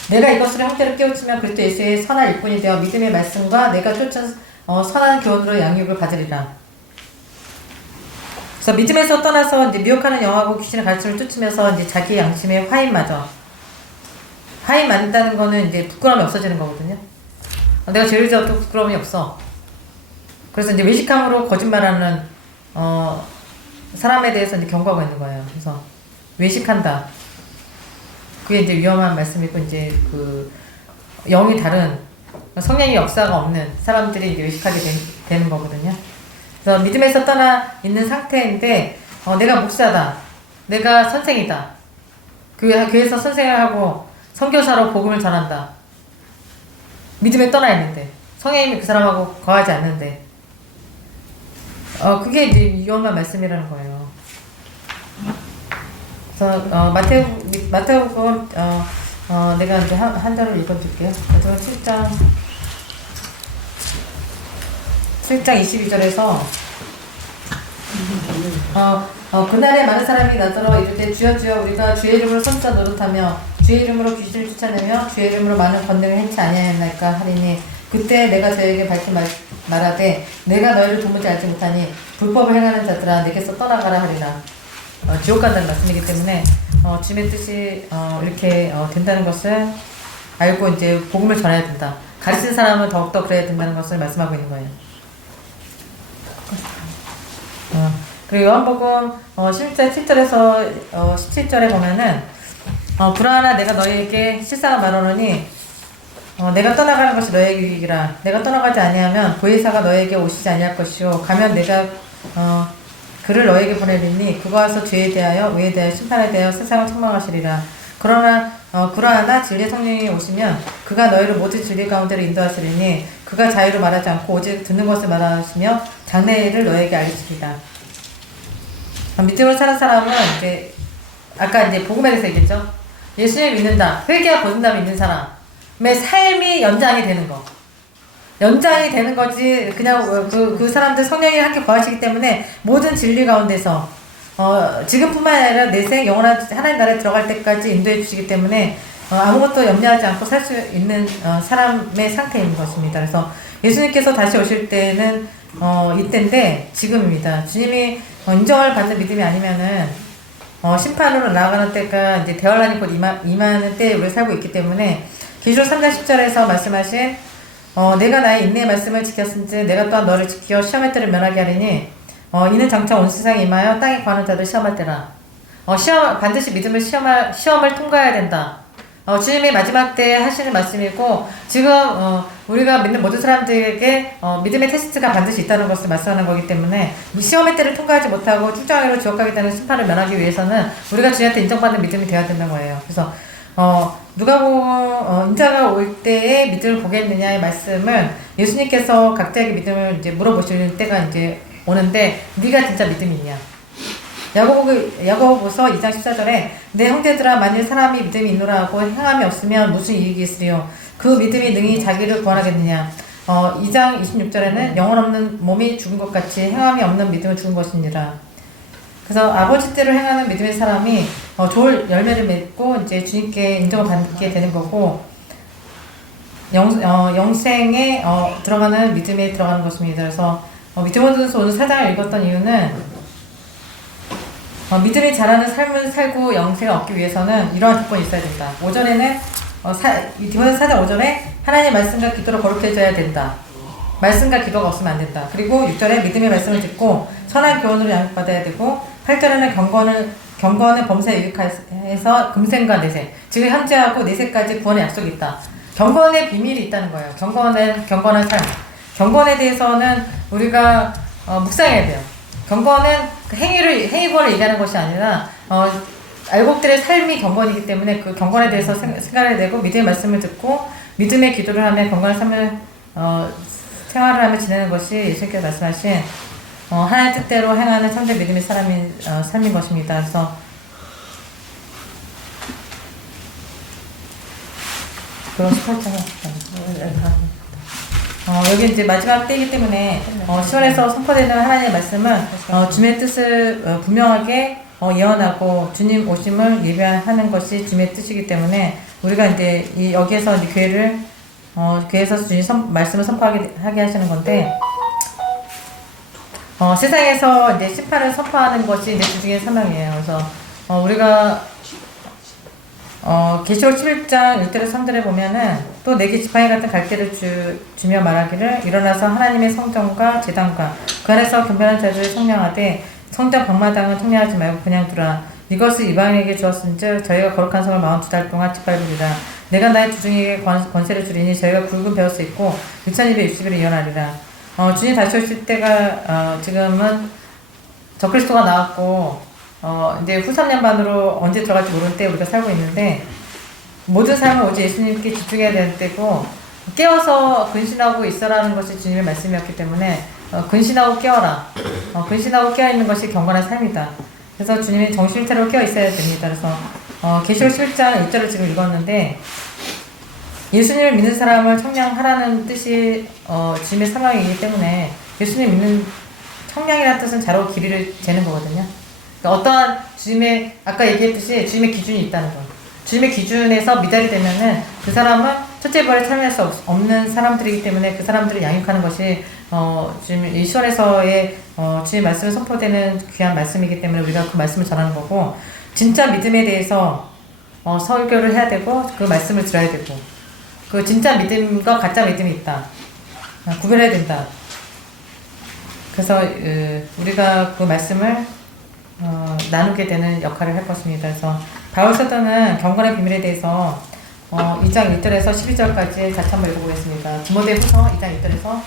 내가 이것으로 형제를 깨우치면 그리스도 예수의 선한 일꾼이 되어 믿음의 말씀과 내가 쫓은 선한 교훈으로 양육을 받으리라. 그래서 믿음에서 떠나서 이제 미혹하는 영하고 귀신의 가르침을 쫓으면서 이제 자기 양심에 화인마저 화인 맞는다는 거는 이제 부끄러움이 없어지는 거거든요. 내가 죄를 지어도 부끄러움이 없어. 그래서 이제 외식함으로 거짓말하는 사람에 대해서 이제 경고하고 있는 거예요. 그래서 외식한다. 그게 이제 위험한 말씀이고 이제 그 영이 다른 성령의 역사가 없는 사람들이 이제 외식하게 되는 거거든요. 그래서 믿음에서 떠나 있는 상태인데 내가 목사다. 내가 선생이다. 교회에서 선생을 하고 선교사로 복음을 전한다. 믿음에 떠나 있는데 성령님이 그 사람하고 거하지 않는데 그게 이제 위험한 말씀이라는 거예요. 그래서 마태복음 내가 이제 한 절을 읽어줄게요. 마태복음 7장 22절에서 그날에 많은 사람이 나더러 이르되 주여 주여 우리가 주의 이름으로 선자 노릇하며 주의 이름으로 귀신을 쫓아내며 주의 이름으로 많은 권능을 행치 아니하였나이까 하리니 그때 내가 저에게 밝히 말하되 내가 너희를 도무지 알지 못하니 불법을 행하는 자들아 내게서 떠나가라 하리라. 지옥 간다는 말씀이기 때문에 주님의 뜻이 이렇게 된다는 것을 알고 이제 복음을 전해야 된다. 가르치는 사람은 더욱더 그래야 된다는 것을 말씀하고 있는 거예요. 그리고 요한복음 7절에서 17절에 보면은 그러나 내가 너희에게 실상을 말하노니 내가 떠나가는 것이 너희에게 유익이라. 내가 떠나가지 아니하면 보혜사가 너희에게 오시지 아니할 것이요 가면 내가 그를 너희에게 보내리니 그가 와서 죄에 대하여 의에 대하여 심판에 대하여 세상을 책망하시리라. 그러나 진리의 성령이 오시면 그가 너희를 모든 진리 가운데로 인도하시리니 그가 자유로 말하지 않고 오직 듣는 것을 말하시며 장래를 너희에게 알리시리라. 믿음으로 사는 사람은 이제 아까 이제 복음에 대해서 얘기했죠. 예수님을 믿는다. 회개와 거듭남을 믿는 사람의 삶이 연장이 되는 거. 연장이 되는 거지. 그냥 그 사람들 성령이 함께 거하시기 때문에 모든 진리 가운데서 지금뿐만 아니라 내생 영원한 하나님 나라에 들어갈 때까지 인도해 주시기 때문에 아무것도 염려하지 않고 살 수 있는 사람의 상태인 것입니다. 그래서 예수님께서 다시 오실 때는 이때인데 지금입니다. 주님이 인정을 받는 믿음이 아니면은 심판으로 나아가는 때가 이제 대환란이 곧 임하는 때에 우리가 살고 있기 때문에 계시록 3장 10절에서 말씀하신 내가 나의 인내의 말씀을 지켰은지 내가 또한 너를 지켜 시험의 때를 면하게 하리니 이는 장차 온 세상에 임하여 땅에 거하는 자들 시험할 때라. 반드시 믿음을 시험을 통과해야 된다. 주님이 마지막 때 하시는 말씀이고 지금 우리가 믿는 모든 사람들에게 믿음의 테스트가 반드시 있다는 것을 말씀하는 거기 때문에 시험의 때를 통과하지 못하고 출정하기로 지옥 가게 되는 심판을 면하기 위해서는 우리가 주님한테 인정받는 믿음이 되어야 된다는 거예요. 그래서 누가 인자가 올 때에 믿음을 보겠느냐의 말씀은 예수님께서 각자에게 믿음을 이제 물어보시는 때가 이제 오는데 네가 진짜 믿음이 있냐? 야고보서 2장 14절에 내 형제들아 만일 사람이 믿음이 있노라 하고 행함이 없으면 무슨 이익이 있으리요? 그 믿음이 능히 자기를 구원하겠느냐? 2장 26절에는 영혼 없는 몸이 죽은 것 같이 행함이 없는 믿음은 죽은 것이니라. 그래서 아버지 때로 행하는 믿음의 사람이 좋을 열매를 맺고 이제 주님께 인정을 받게 되는 거고 영생에 들어가는 믿음에 들어가는 것입니다. 그래서 디모데후서 오늘 4장을 읽었던 이유는 믿음이 자라는 삶을 살고 영생을 얻기 위해서는 이러한 조건이 있어야 된다. 5절에는 디모데후서 4장 5절에 하나님의 말씀과 기도로 거룩해져야 된다. 말씀과 기도가 없으면 안 된다. 그리고 6절에 믿음의 말씀을 듣고 선한 교훈으로 양육받아야 되고 8절에는 경건은 범사에 유익해서 금생과 내세, 즉 현재하고 내세까지 구원의 약속이 있다. 경건의 비밀이 있다는 거예요. 경건한 삶. 경건에 대해서는 우리가 묵상해야 돼요. 경건은 그 행위권을 얘기하는 것이 아니라, 알곡들의 삶이 경건이기 때문에 그 경건에 대해서 생각을 되고, 믿음의 말씀을 듣고, 믿음의 기도를 하며 경건한 삶을, 생활을 하며 지내는 것이 예수님께서 말씀하신, 하나님의 뜻대로 행하는 참된 믿음의 삶인 것입니다. 그래서, 그런 18장에 여기 이제 마지막 때이기 때문에 시원에서 선포되는 하나님의 말씀은 주님의 뜻을 분명하게 예언하고 주님 오심을 예배하는 것이 주님의 뜻이기 때문에 우리가 이제 여기에서 이제 교회에서 주님 말씀을 선포하게 하시는 건데 세상에서 이제 심판을 선포하는 것이 이제 주중의 사명이에요. 그래서 우리가 계시록 11장 1절에서 3절에 보면은 또 내게 지팡이 같은 갈대를 주며 말하기를 일어나서 하나님의 성전과 제단과 그 안에서 경배하는 자들을 청량하되 성전 방마당은 청량하지 말고 그냥 두라. 이것을 이방인에게 주었은즉 저희가 거룩한 성을 42달 동안 짓밟으리라. 내가 나의 주중에게 권세를 주리니 저희가 굵은 배울 수 있고 6260일을 이어나리라. 주님 다시 오실 때가 지금은 적그리스도가 나왔고 이제 후 3년반으로 언제 들어갈지 모르는 때 우리가 살고 있는데 모든 삶은 오직 예수님께 집중해야 되는 때고 깨어서 근신하고 있어라는 것이 주님의 말씀이었기 때문에 근신하고 깨어라. 근신하고 깨어있는 것이 경건한 삶이다. 그래서 주님이 정신차리로 깨어 있어야 됩니다. 그래서 계시록 11장 1절을 지금 읽었는데 예수님을 믿는 사람을 청량하라는 뜻이 주님의 사명이기 때문에 예수님 믿는 청량이라는 뜻은 자로 길이를 재는 거거든요. 그러니까 어떠한 주님의 아까 얘기했듯이 주님의 기준이 있다는 거. 주님의 기준에서 미달이 되면은 그 사람은 첫째 부활을 참여할 수 없는 사람들이기 때문에 그 사람들을 양육하는 것이 주님 이 시원에서의 주님의 말씀을 선포되는 귀한 말씀이기 때문에 우리가 그 말씀을 전하는 거고 진짜 믿음에 대해서 설교를 해야 되고 그 말씀을 들어야 되고 그 진짜 믿음과 가짜 믿음이 있다. 구별해야 된다. 그래서 우리가 그 말씀을 나누게 되는 역할을 할 것입니다. 그래서 바울 사도는 경건의 비밀에 대해서 2장 1절에서 12절까지 다시 한번 읽어보겠습니다. 디모데후서 2장 1절에서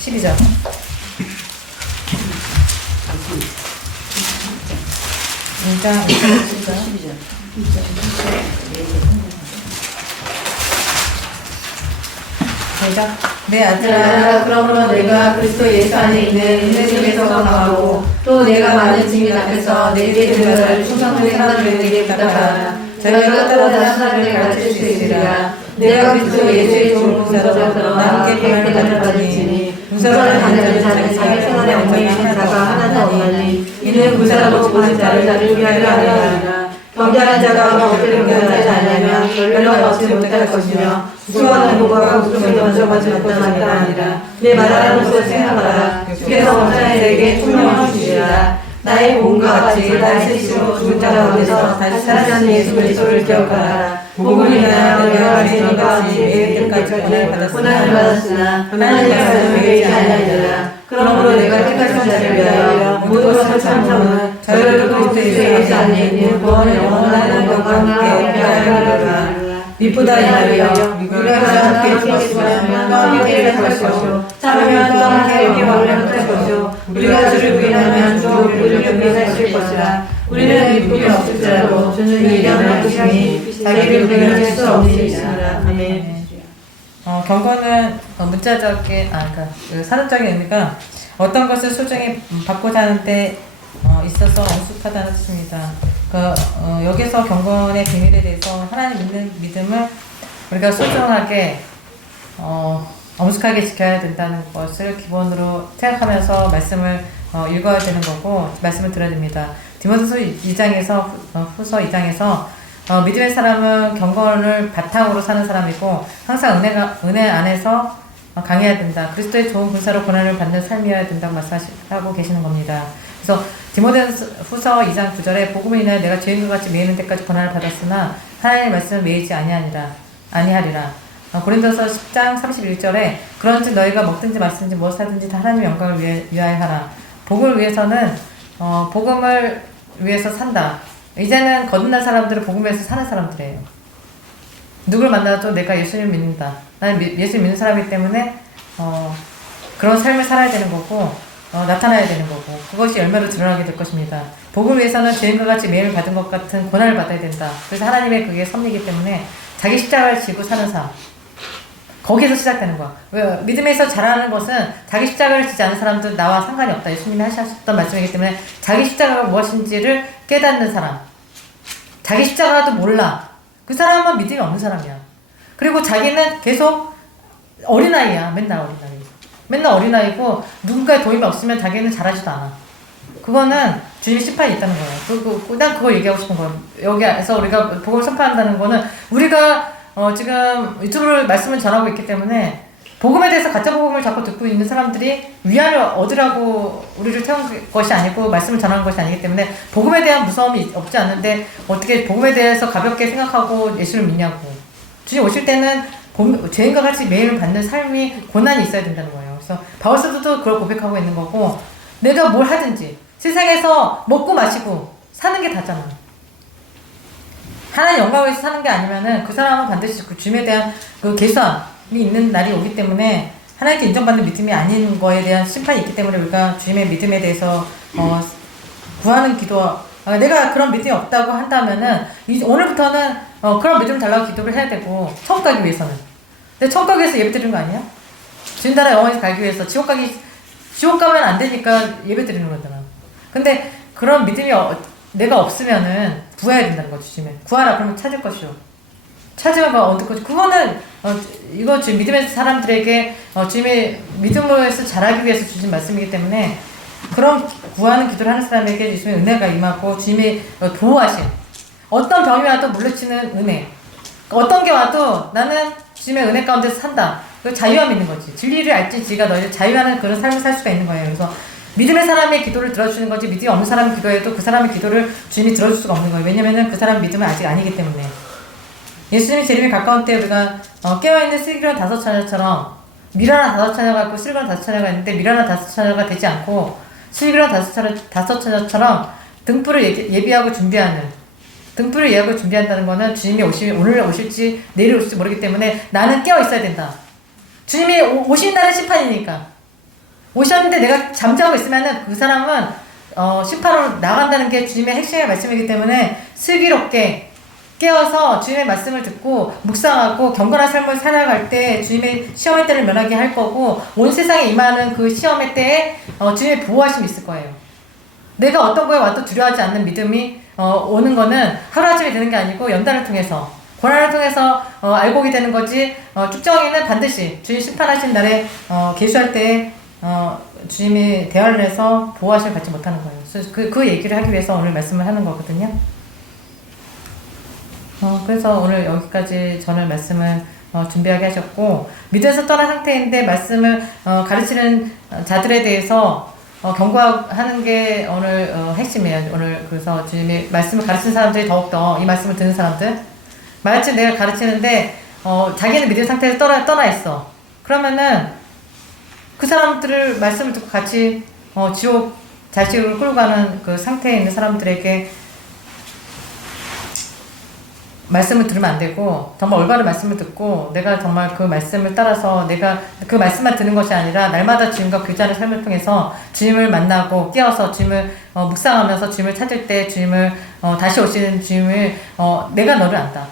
12절. 2장 1절에서 12절. 내 아들아, 그러므로 내가 그리스도 예수 안에 있는 인내심에서 강하고 또 내가 많은 증인 앞에서 내게 들을 충성된 사람들에게 부탁하라. 저희가 또 다른 사람을 가르칠 수 있으리라. 내가 그리스도 예수의 좋은 문서로 남께 배움을 받았더니 문서를 받는 자는 자기 생활에 얽매이는 자가 하나도 없나니 이는 그 사람을 보는 자를 위하여 하리라. 경계하는 자가 어떻게 경계하지 않으면 결론을 얻지 못할 것이며 수많은 노고가 웃음을 던져가지 못하느니라 아니라 내 말하는 것을 생각하라. 주께서 원자의 내게 투명을 주시리라. 나의 몸과 같이 나의 뜻으로 죽은 자 가운데서 다시 살아나는 예수 그리스도를 기억하라. 복음을 인하여 내가 가진 이와 같이 매일 때까지 고난을 받았으나 하나님의 말씀을 외우지 아니하리라. 그러므로 내가 택하신 자를 위하여 모든 것을 참으면 저희를 그리스도 예수 안에 있는 구원의 영원한 영광과 함께 하리라. 미쁘다 이 말이여 우리가 함께 있으면 또 함께 살 것이요 참으면 또 함께 영광을 함께 할 것이요 우리가 주를 부인하면 주가 우리를 경배하실 것이라. 우리는 미쁘게 없을지라도 주는 위대한 분이시니 자기를 부인할 수 없으시니라. 아멘. 경건은 문자적인 그 산업적인 의미가 어떤 것을 소중히 받고자 하는데 있어서 엄숙하다는 뜻입니다. 여기서 경건의 비밀에 대해서 하나님 믿는 믿음을 우리가 소중하게 엄숙하게 지켜야 된다는 것을 기본으로 생각하면서 말씀을 읽어야 되는 거고 말씀을 들어야 됩니다. 디모데후서 2장에서 후서 2장에서 믿음의 사람은 경건을 바탕으로 사는 사람이고 항상 은혜 안에서 강해야 된다. 그리스도의 좋은 군사로 고난을 받는 삶이어야 된다고 말씀하고 계시는 겁니다. 그래서 디모데후서 2장 9절에 복음을 인하여 내가 죄인과 같이 매이는 데까지 고난을 받았으나 하나님의 말씀을 매이지 아니하리라. 고린도서 10장 31절에 그런즉 너희가 먹든지 마시든지 무엇 하든지 다 하나님의 영광을 위하여 하라. 복음을 위해서는 복음을 위해서 산다. 이제는 거듭난 사람들은 복음에서 사는 사람들이에요. 누굴 만나도 내가 예수님을 믿는다. 나는 예수 믿는 사람이기 때문에 그런 삶을 살아야 되는 거고 나타나야 되는 거고 그것이 열매로 드러나게 될 것입니다. 복음을 위해서는 죄인과 같이 매일 받은 것 같은 고난을 받아야 된다. 그래서 하나님의 그게 섭리이기 때문에 자기 십자가를 지고 사는 삶 거기에서 시작되는 거야. 왜? 믿음에서 자라는 것은 자기 십자가를 지지 않는 사람들은 나와 상관이 없다. 예수님이 하셨던 말씀이기 때문에 자기 십자가가 무엇인지를 깨닫는 사람 자기 십자가도 몰라. 그 사람은 믿음이 없는 사람이야. 그리고 자기는 계속 어린아이야. 맨날 어린아이고 누군가의 도움이 없으면 자기는 잘하지도 않아. 그거는 주님의 심판이 있다는 거예요. 난 그걸 얘기하고 싶은 거예요. 여기에서 우리가 복음을 선포한다는 거는 우리가 지금 유튜브로 말씀을 전하고 있기 때문에 복음에 대해서 가짜 복음을 자꾸 듣고 있는 사람들이 위안을 얻으라고 우리를 태운 것이 아니고 말씀을 전하는 것이 아니기 때문에 복음에 대한 무서움이 없지 않는데 어떻게 복음에 대해서 가볍게 생각하고 예수를 믿냐고. 주님 오실 때는 죄인과 같이 매일 받는 삶이 고난이 있어야 된다는 거예요. 그래서 바울 사도도 그걸 고백하고 있는 거고 내가 뭘 하든지 세상에서 먹고 마시고 사는 게 다잖아. 하나님 영광을 위해서 사는 게 아니면은 그 사람은 반드시 그 주님에 대한 그 계수함이 있는 날이 오기 때문에 하나님께 인정받는 믿음이 아닌 거에 대한 심판이 있기 때문에 우리가 주님의 믿음에 대해서 구하는 기도 내가 그런 믿음이 없다고 한다면은 오늘부터는 그런 믿음을 달라고 기도를 해야 되고 천국 가기 위해서는 근데 천국 가기 위해서 예배 드리는 거 아니야? 주님 나라 영원히 가기 위해서 지옥 가면 안 되니까 예배 드리는 거잖아. 근데 그런 믿음이 내가 없으면은 구해야 된다는 거지. 주님의 구하라 그러면 찾을 것이요 찾으면 얻을 것이 그거는 이거 지금 믿음의 사람들에게 주님의 믿음에서 자라기 위해서 주신 말씀이기 때문에 그런 구하는 기도를 하는 사람에게 주님의 은혜가 임하고 주님의 보호하심 어떤 병이 와도 물리치는 은혜 어떤 게 와도 나는 주님의 은혜 가운데서 산다. 그 자유함이 있는 거지. 진리를 알지 지가 너희를 자유하는 그런 삶을 살 수가 있는 거예요. 그래서 믿음의 사람의 기도를 들어주는 거지 믿음이 없는 사람의 기도에도 그 사람의 기도를 주님이 들어줄 수가 없는 거예요. 왜냐면은 그 사람 믿음은 아직 아니기 때문에. 예수님이 재림이 가까운 때 우리가 깨어있는 슬기로운 5처녀처럼 미련한 5처녀가 있고 슬기로운 5처녀가 있는데 미련한 5처녀가 되지 않고 슬기로운 5처녀처럼 등불을 예비하고 준비하는 등불을 예비하고 준비한다는 거는 주님이 오늘 오실지 내일 오실지 모르기 때문에 나는 깨어 있어야 된다. 주님이 오신 날은 심판이니까 오셨는데 내가 잠자고 있으면은 그 사람은 심판으로 나간다는 게 주님의 핵심의 말씀이기 때문에 슬기롭게 깨어서 주님의 말씀을 듣고 묵상하고 경건한 삶을 살아갈 때 주님의 시험의 때를 면하게 할 거고 온 세상에 임하는 그 시험의 때에 주님의 보호하심이 있을 거예요. 내가 어떤 거에 와도 두려워하지 않는 믿음이 오는 거는 하루아침에 되는 게 아니고 연단을 통해서 고난을 통해서 알고 오게 되는 거지. 쭉정이는 반드시 주님 심판하신 날에 계수할 때 주님이 대화를 해서 보호하심을 받지 못하는 거예요. 그래서 그 얘기를 하기 위해서 오늘 말씀을 하는 거거든요. 그래서 오늘 여기까지 전을 말씀을 준비하게 하셨고 믿어서 떠난 상태인데 말씀을 가르치는 자들에 대해서 경고하는 게 오늘 핵심이에요. 오늘 그래서 주님이 말씀을 가르치는 사람들이 더욱더 이 말씀을 듣는 사람들 마치 내가 가르치는데 자기는 믿은 상태에서 떠나 있어. 그러면은 그 사람들을 말씀을 듣고 같이 지옥 자식을 끌고 가는 그 상태에 있는 사람들에게 말씀을 들으면 안 되고 정말 올바른 말씀을 듣고 내가 정말 그 말씀을 따라서 내가 그 말씀만 듣는 것이 아니라 날마다 주님과 교제하는 삶을 통해서 주님을 만나고 깨어서 주님을 묵상하면서 주님을 찾을 때 주님을 다시 오시는 주님을 내가 너를 안다.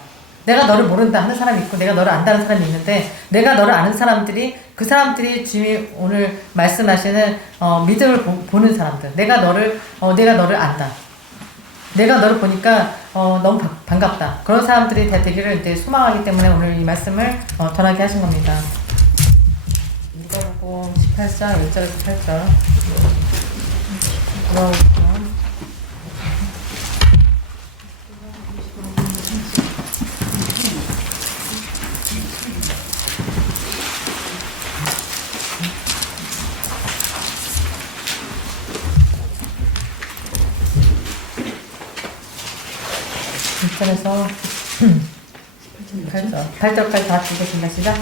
내가 너를 모른다 하는 사람이 있고 내가 너를 안다는 사람이 있는데 내가 너를 아는 사람들이 그 사람들이 주님이 오늘 말씀하시는 믿음을 보는 사람들 내가 너를 안다. 내가 너를 보니까 너무 반갑다. 그런 사람들이 다 되기를 이제 소망하기 때문에 오늘 이 말씀을 전하게 하신 겁니다. 누가복음 18장 1절에서 8절. 누가복음 1절에서 8절까지 다 읽겠습니다. 시작.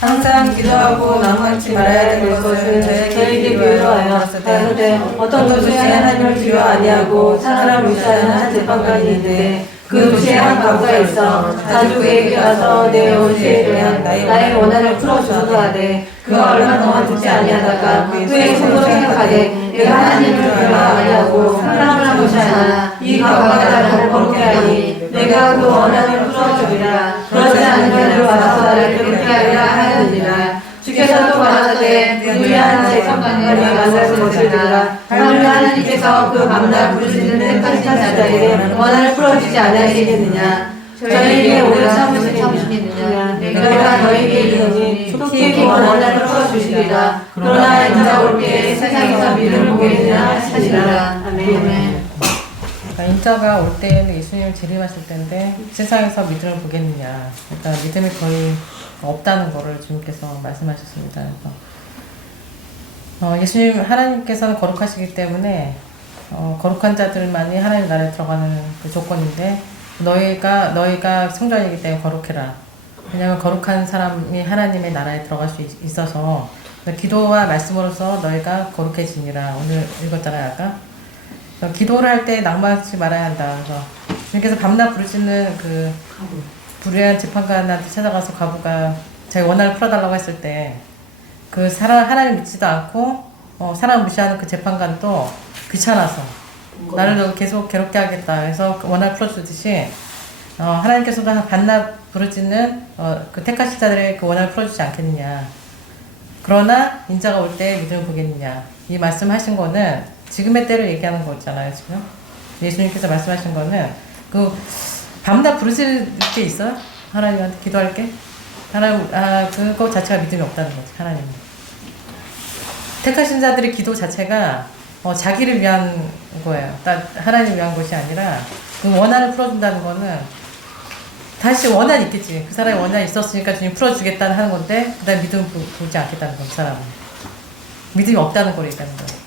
항상 기도하고 낭만치 말아야 될 것을 저에게 교도하여 가로되 어떤 도시에 하나님을 두려 아니하고 사람을 무시하는 한 재판관이 있는데 그 도시에 한 과부가 있어 가족에게 가서 내 원수에 대한 나의 원한을 풀어주소서 하되 그가 얼마 동안 듣지 아니하다가 후에 속으로 생각하되 내가 하나님을 두려 아니하고 사람을 무시하나 이 과부가 나를 거룩게 하니 내가 그 원한을 풀어주리라. 그렇지 않으면 와서 나를 그렇게 하리라 하였느니라. 주께서 또 가라사대 유리한 재판관을 만날 것을 들으라. 그러나 하나님께서 그 밤낮 부르짖는 택하신 자들에게 원한을 풀어주지 않으시겠느냐. 저희에게 오래 참으시겠느냐. 내가 너희에게 이르노니 속히 원한을 풀어주시리라. 그러나 인자 올 때에 세상에서 믿음을 보겠느냐 하시리라. 아멘. 그러니까 인자가 올 때에는 예수님을 재림하실 때인데 세상에서 믿음을 보겠느냐. 그러니까 믿음이 거의 없다는 거를 주님께서 말씀하셨습니다. 그래서 예수님 하나님께서는 거룩하시기 때문에 거룩한 자들만이 하나님 나라에 들어가는 그 조건인데 너희가 성전이기 때문에 거룩해라. 왜냐하면 거룩한 사람이 하나님의 나라에 들어갈 수 있어서 기도와 말씀으로서 너희가 거룩해지니라. 오늘 읽었잖아요, 아까. 기도를 할 때 낭만하지 말아야 한다. 그래서 주님께서 밤낮 부르짖는 그 불의한 재판관한테 찾아가서 과부가 자기 원한을 풀어달라고 했을 때 그 사람 하나님 믿지도 않고 사람 무시하는 그 재판관도 귀찮아서 나를 계속 괴롭게 하겠다. 그래서 그 원한을 풀어주듯이 하나님께서도 밤낮 부르짖는 그 택하신 자들의 그 원한을 풀어주지 않겠느냐. 그러나 인자가 올 때 믿음을 보겠느냐. 이 말씀하신 거는 지금의 때를 얘기하는 거 있잖아요, 지금. 예수님께서 말씀하신 거는 그 밤낮 부르짖을 게 있어요? 하나님한테 기도할 게? 그거 자체가 믿음이 없다는 거지, 하나님. 택하신 자들의 기도 자체가 자기를 위한 거예요. 하나님을 위한 것이 아니라 그 원한을 풀어준다는 거는 다시 원한이 있겠지. 그 사람이 원한이 있었으니까 주님 풀어주겠다는 하는 건데 그 다음에 믿음을 보지 않겠다는 거, 그 사람은. 믿음이 없다는 걸 얘기하는 거예요.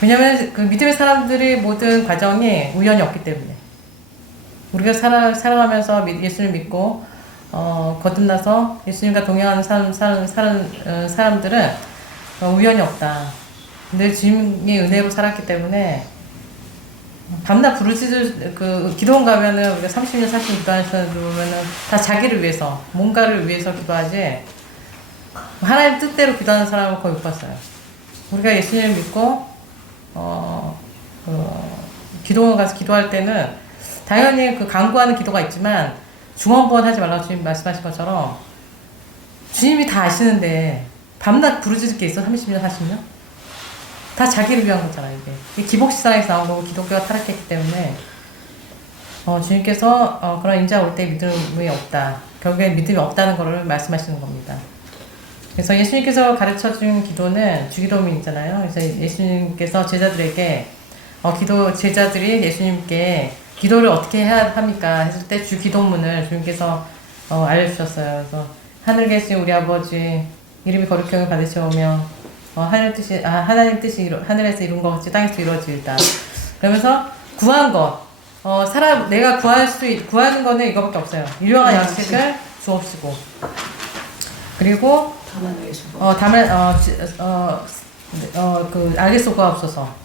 왜냐면 그 믿음의 사람들의 모든 과정이 우연이 없기 때문에. 우리가 살아가면서 예수를 믿고 거듭나서 예수님과 동행하는 사람들은 우연이 없다. 늘 주님의 은혜로 살았기 때문에 밤낮 부르짖을 그 기도원 가면은 우리가 30년 40년 기도하는 사람들 보면은 다 자기를 위해서 뭔가를 위해서 기도하지 하나님 뜻대로 기도하는 사람은 거의 못 봤어요. 우리가 예수님을 믿고 기도원 가서 기도할 때는 당연히 그 간구하는 기도가 있지만 중언부언 하지 말라고 주님 말씀하신 것처럼 주님이 다 아시는데 밤낮 부르짖을 게 있어? 30년 40년? 다 자기를 위한 거잖아요. 이게 기복시상에서 나온 거고 기독교가 타락했기 때문에 주님께서 그런 인자 올 때 믿음이 없다. 결국에 믿음이 없다는 거를 말씀하시는 겁니다. 그래서 예수님께서 가르쳐준 기도는 주기도문이잖아요. 그래서 예수님께서 제자들에게 제자들이 예수님께 기도를 어떻게 해야 합니까? 했을 때 주기도문을 주님께서 알려주셨어요. 그래서 하늘 계신 우리 아버지 이름이 거룩히 여김을 받으시오며 하나님 뜻이 하늘에서 이룬 것 같이 땅에서 이루어질다. 그러면서 구한 것 내가 구하는 거는 이거밖에 없어요. 유용한 양식을 주옵시고 그리고 그 악에서 구하옵소서.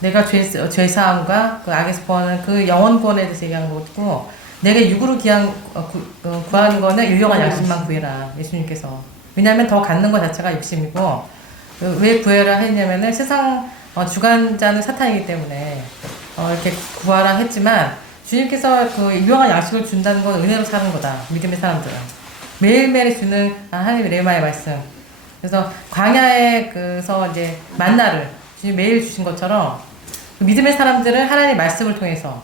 내가 죄사함과 그 악에서 구하는 그 영원 구원에 대해서 얘기한 거고 내가 육으로 구하는 거는 유용한 양식만 구해라. 예수님께서. 왜냐하면 더 갖는 것 자체가 욕심이고 왜 구해라 했냐면은 세상 주관자는 사탄이기 때문에 이렇게 구하라 했지만 주님께서 그 유용한 양식을 준다는 건 은혜로 사는 거다. 믿음의 사람들은. 매일매일 주는 하나님의 레마의 말씀. 그래서 광야에서 이제 만나를 주님 매일 주신 것처럼 그 믿음의 사람들은 하나님의 말씀을 통해서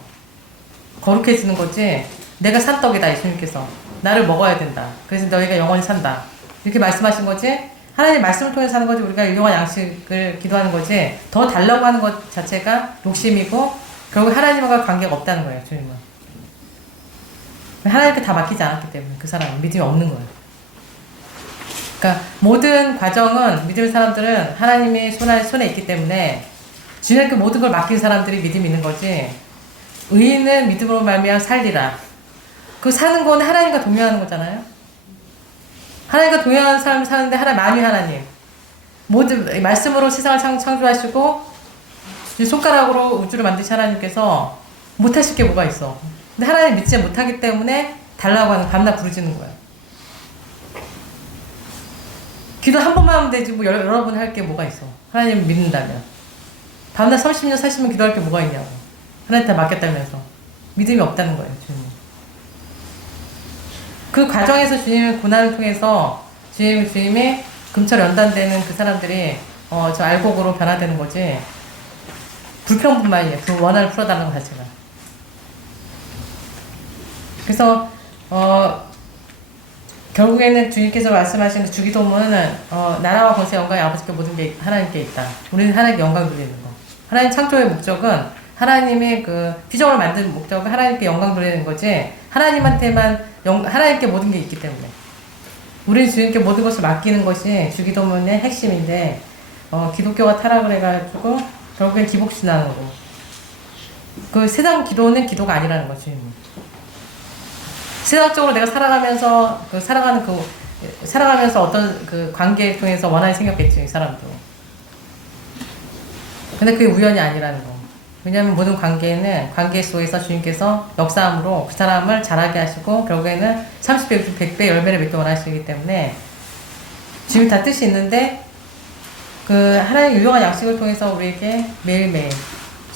거룩해지는 거지 내가 산 떡이다. 예수님께서 나를 먹어야 된다. 그래서 너희가 영원히 산다. 이렇게 말씀하신 거지 하나님의 말씀을 통해서 사는 거지 우리가 유용한 양식을 기도하는 거지 더 달라고 하는 것 자체가 욕심이고 결국 하나님과 관계가 없다는 거예요. 주님은 하나님께 다 맡기지 않았기 때문에 그 사람은 믿음이 없는 거예요. 그러니까 모든 과정은 믿음의 사람들은 하나님의 손에 있기 때문에 주님께 모든 걸 맡긴 사람들이 믿음이 있는 거지 의인은 믿음으로 말미암아 살리라. 그 사는 건 하나님과 동행하는 거잖아요. 하나님과 동행하는 삶을 사는데 만유 하나님 모든 말씀으로 세상을 창조하시고 손가락으로 우주를 만드신 하나님께서 못하실 게 뭐가 있어. 근데 하나님 믿지 못하기 때문에 달라고 하는 밤낮 부르짖는 거야. 기도 한 번만 하면 되지 뭐 여러 번 할 게 뭐가 있어. 하나님 믿는다면 밤낮 30년 40년 기도할 게 뭐가 있냐고. 하나님 다 맡겼다면서 믿음이 없다는 거예요. 주님. 그 과정에서 주님의 고난을 통해서 주님의 금철 연단되는 그 사람들이 저 알곡으로 변화되는 거지. 불평분만이에요. 그 원한을 풀어달라는 것 자체가. 그래서 결국에는 주님께서 말씀하신 그 주기도문은 나라와 권세 영광이 아버지께 모든 게 하나님께 있다. 우리는 하나님께 영광 돌리는 거. 하나님 창조의 목적은 하나님의 그 피조물을 만든 목적은 하나님께 영광 돌리는 거지. 하나님한테만 하나님께 모든 게 있기 때문에. 우리는 주님께 모든 것을 맡기는 것이 주기도문의 핵심인데 기독교가 타락을 해가지고 결국엔 기복신앙으로 그 세상 기도는 기도가 아니라는 거죠. 세상적으로 내가 살아가면서 살아가면서 어떤 그 관계를 통해서 원한이 생겼겠죠, 이 사람도. 근데 그게 우연이 아니라는 거. 왜냐하면 모든 관계는 관계 속에서 주님께서 역사함으로 그 사람을 자라게 하시고 결국에는 30배, 100배 열매를 맺기 원하시기 때문에 주님 다 뜻이 있는데 그 하나님의 유용한 양식을 통해서 우리에게 매일매일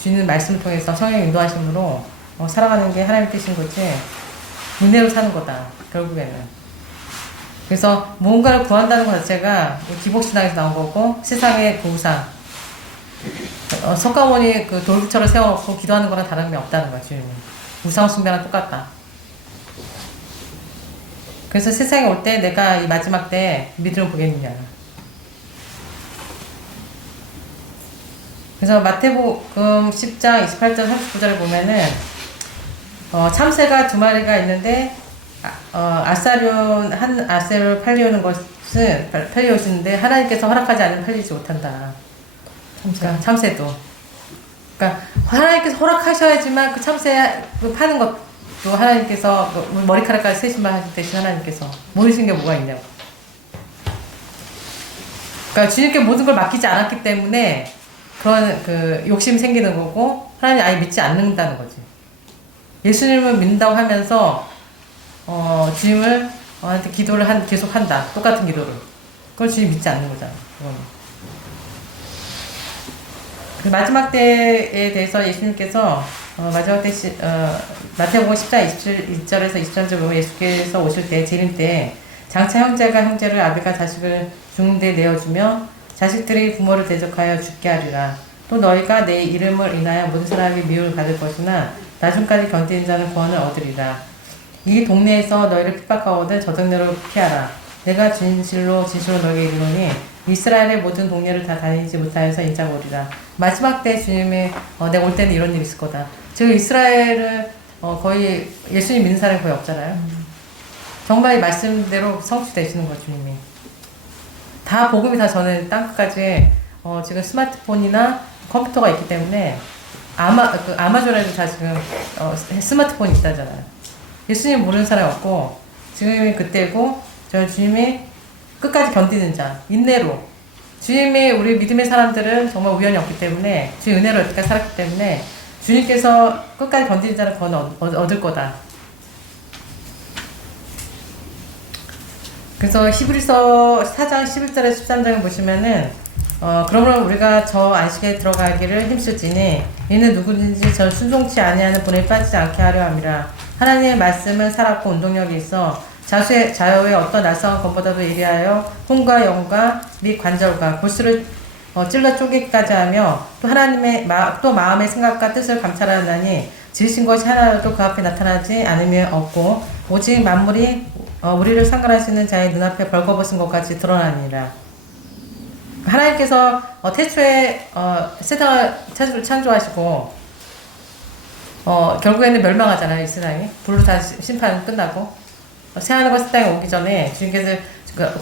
주님 말씀을 통해서 성령 인도하심으로 살아가는 게 하나님의 뜻인 거지 은혜로 사는 거다 결국에는. 그래서 무언가를 구한다는 것 자체가 기복신앙에서 나온 거고 세상의 우상 석가모니 그 돌부처를 세워놓고 기도하는 거랑 다른 게 없다는 거야. 주님은 우상 숭배랑 똑같다. 그래서 세상에 올 때 내가 이 마지막 때 믿음을 보겠느냐. 그래서 마태복음 10장 28절 39절을 보면은 참새가 두 마리가 있는데 한 아세를 팔려오시는데 하나님께서 허락하지 않으면 팔리지 못한다. 그러니까 참새도. 그러니까 하나님께서 허락하셔야지만 그 참새 파는 것도 하나님께서 머리카락까지 세신만 하신 하나님께서 모르시는 게 뭐가 있냐고. 그러니까 주님께 모든 걸 맡기지 않았기 때문에 그런 그 욕심이 생기는 거고 하나님 아예 믿지 않는다는 거지. 예수님을 믿는다고 하면서 주님을 한테 기도를 계속 한다. 똑같은 기도를. 그걸 주님 믿지 않는 거잖아. 그거는. 그 마지막 때에 대해서 예수님께서 마지막 때 마태복음 10장 21절에서 23절 보면 예수께서 오실 때 재림 때 장차 형제가 형제를 아비가 자식을 죽는 데 내어주며 자식들이 부모를 대적하여 죽게 하리라. 또 너희가 내 이름을 인하여 모든 사람에게 미움을 받을 것이나 나중까지 견디는 자는 구원을 얻으리라. 이 동네에서 너희를 핍박하거든 저등대로 피하라. 내가 진실로 너에게 이르노니 이스라엘의 모든 동네를 다 다니지 못하여서 인자가 오리라. 마지막 때 주님이 내가 올 때는 이런 일이 있을 거다. 지금 이스라엘은 거의 예수님 믿는 사람이 거의 없잖아요. 정말 이 말씀대로 성취되시는 거죠. 주님이 다 복음이 다 전에 땅끝까지 지금 스마트폰이나 컴퓨터가 있기 때문에 아마존에도 다 지금 스마트폰이 있다잖아요. 예수님 모르는 사람이 없고 지금이 그때고 저 주님이 끝까지 견디는 자, 인내로. 주님이 우리 믿음의 사람들은 정말 우연이 없기 때문에 주님 은혜로 여태까지 살았기 때문에 주님께서 끝까지 견디는 자는 구원 얻을 거다. 그래서 히브리서 4장 11절에 13장을 보시면은 그러므로 우리가 저 안식에 들어가기를 힘쓸지니 이는 누구든지 저 순종치 아니하는 분에 빠지지 않게 하려 함이라. 하나님의 말씀은 살았고 운동력이 있어 자유의 어떤 낯선 것보다도 예리하여 혼과 영과 및 관절과 골수를 찔러 쪼개기까지 하며 또 하나님의 또 마음의 생각과 뜻을 감찰하나니 지으신 것이 하나라도 그 앞에 나타나지 않으며 없고 오직 만물이 우리를 상관하시는 자의 눈앞에 벌거벗은 것까지 드러나니라. 하나님께서 태초에 세상을 창조하시고 결국에는 멸망하잖아요. 이 세상이 불로 다 심판 끝나고 새하늘과 새 땅에 오기 전에 주님께서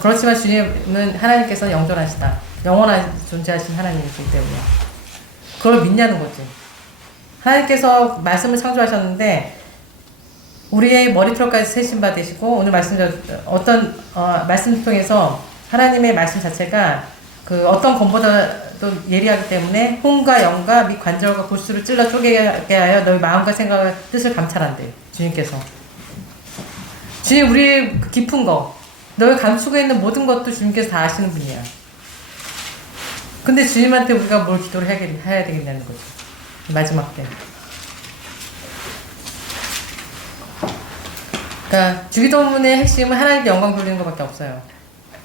그렇지만 주님은 하나님께서 영존하시다. 영원한 존재하신 하나님이기 때문에 그걸 믿냐는 거지. 하나님께서 말씀을 창조하셨는데 우리의 머리털까지 세신 받으시고 오늘 어떤 말씀 통해서 하나님의 말씀 자체가 그 어떤 검보다도 예리하기 때문에 혼과 영과 및 관절과 골수를 찔러 쪼개게 하여 너희 마음과 생각과 뜻을 감찰한대 주님께서. 주님 우리의 그 깊은 거 너희 감추고 있는 모든 것도 주님께서 다 아시는 분이야. 근데 주님한테 우리가 뭘 기도를 해야 되겠냐는 거죠. 마지막 때. 그러니까 주기도문의 핵심은 하나님께 영광 돌리는 것밖에 없어요.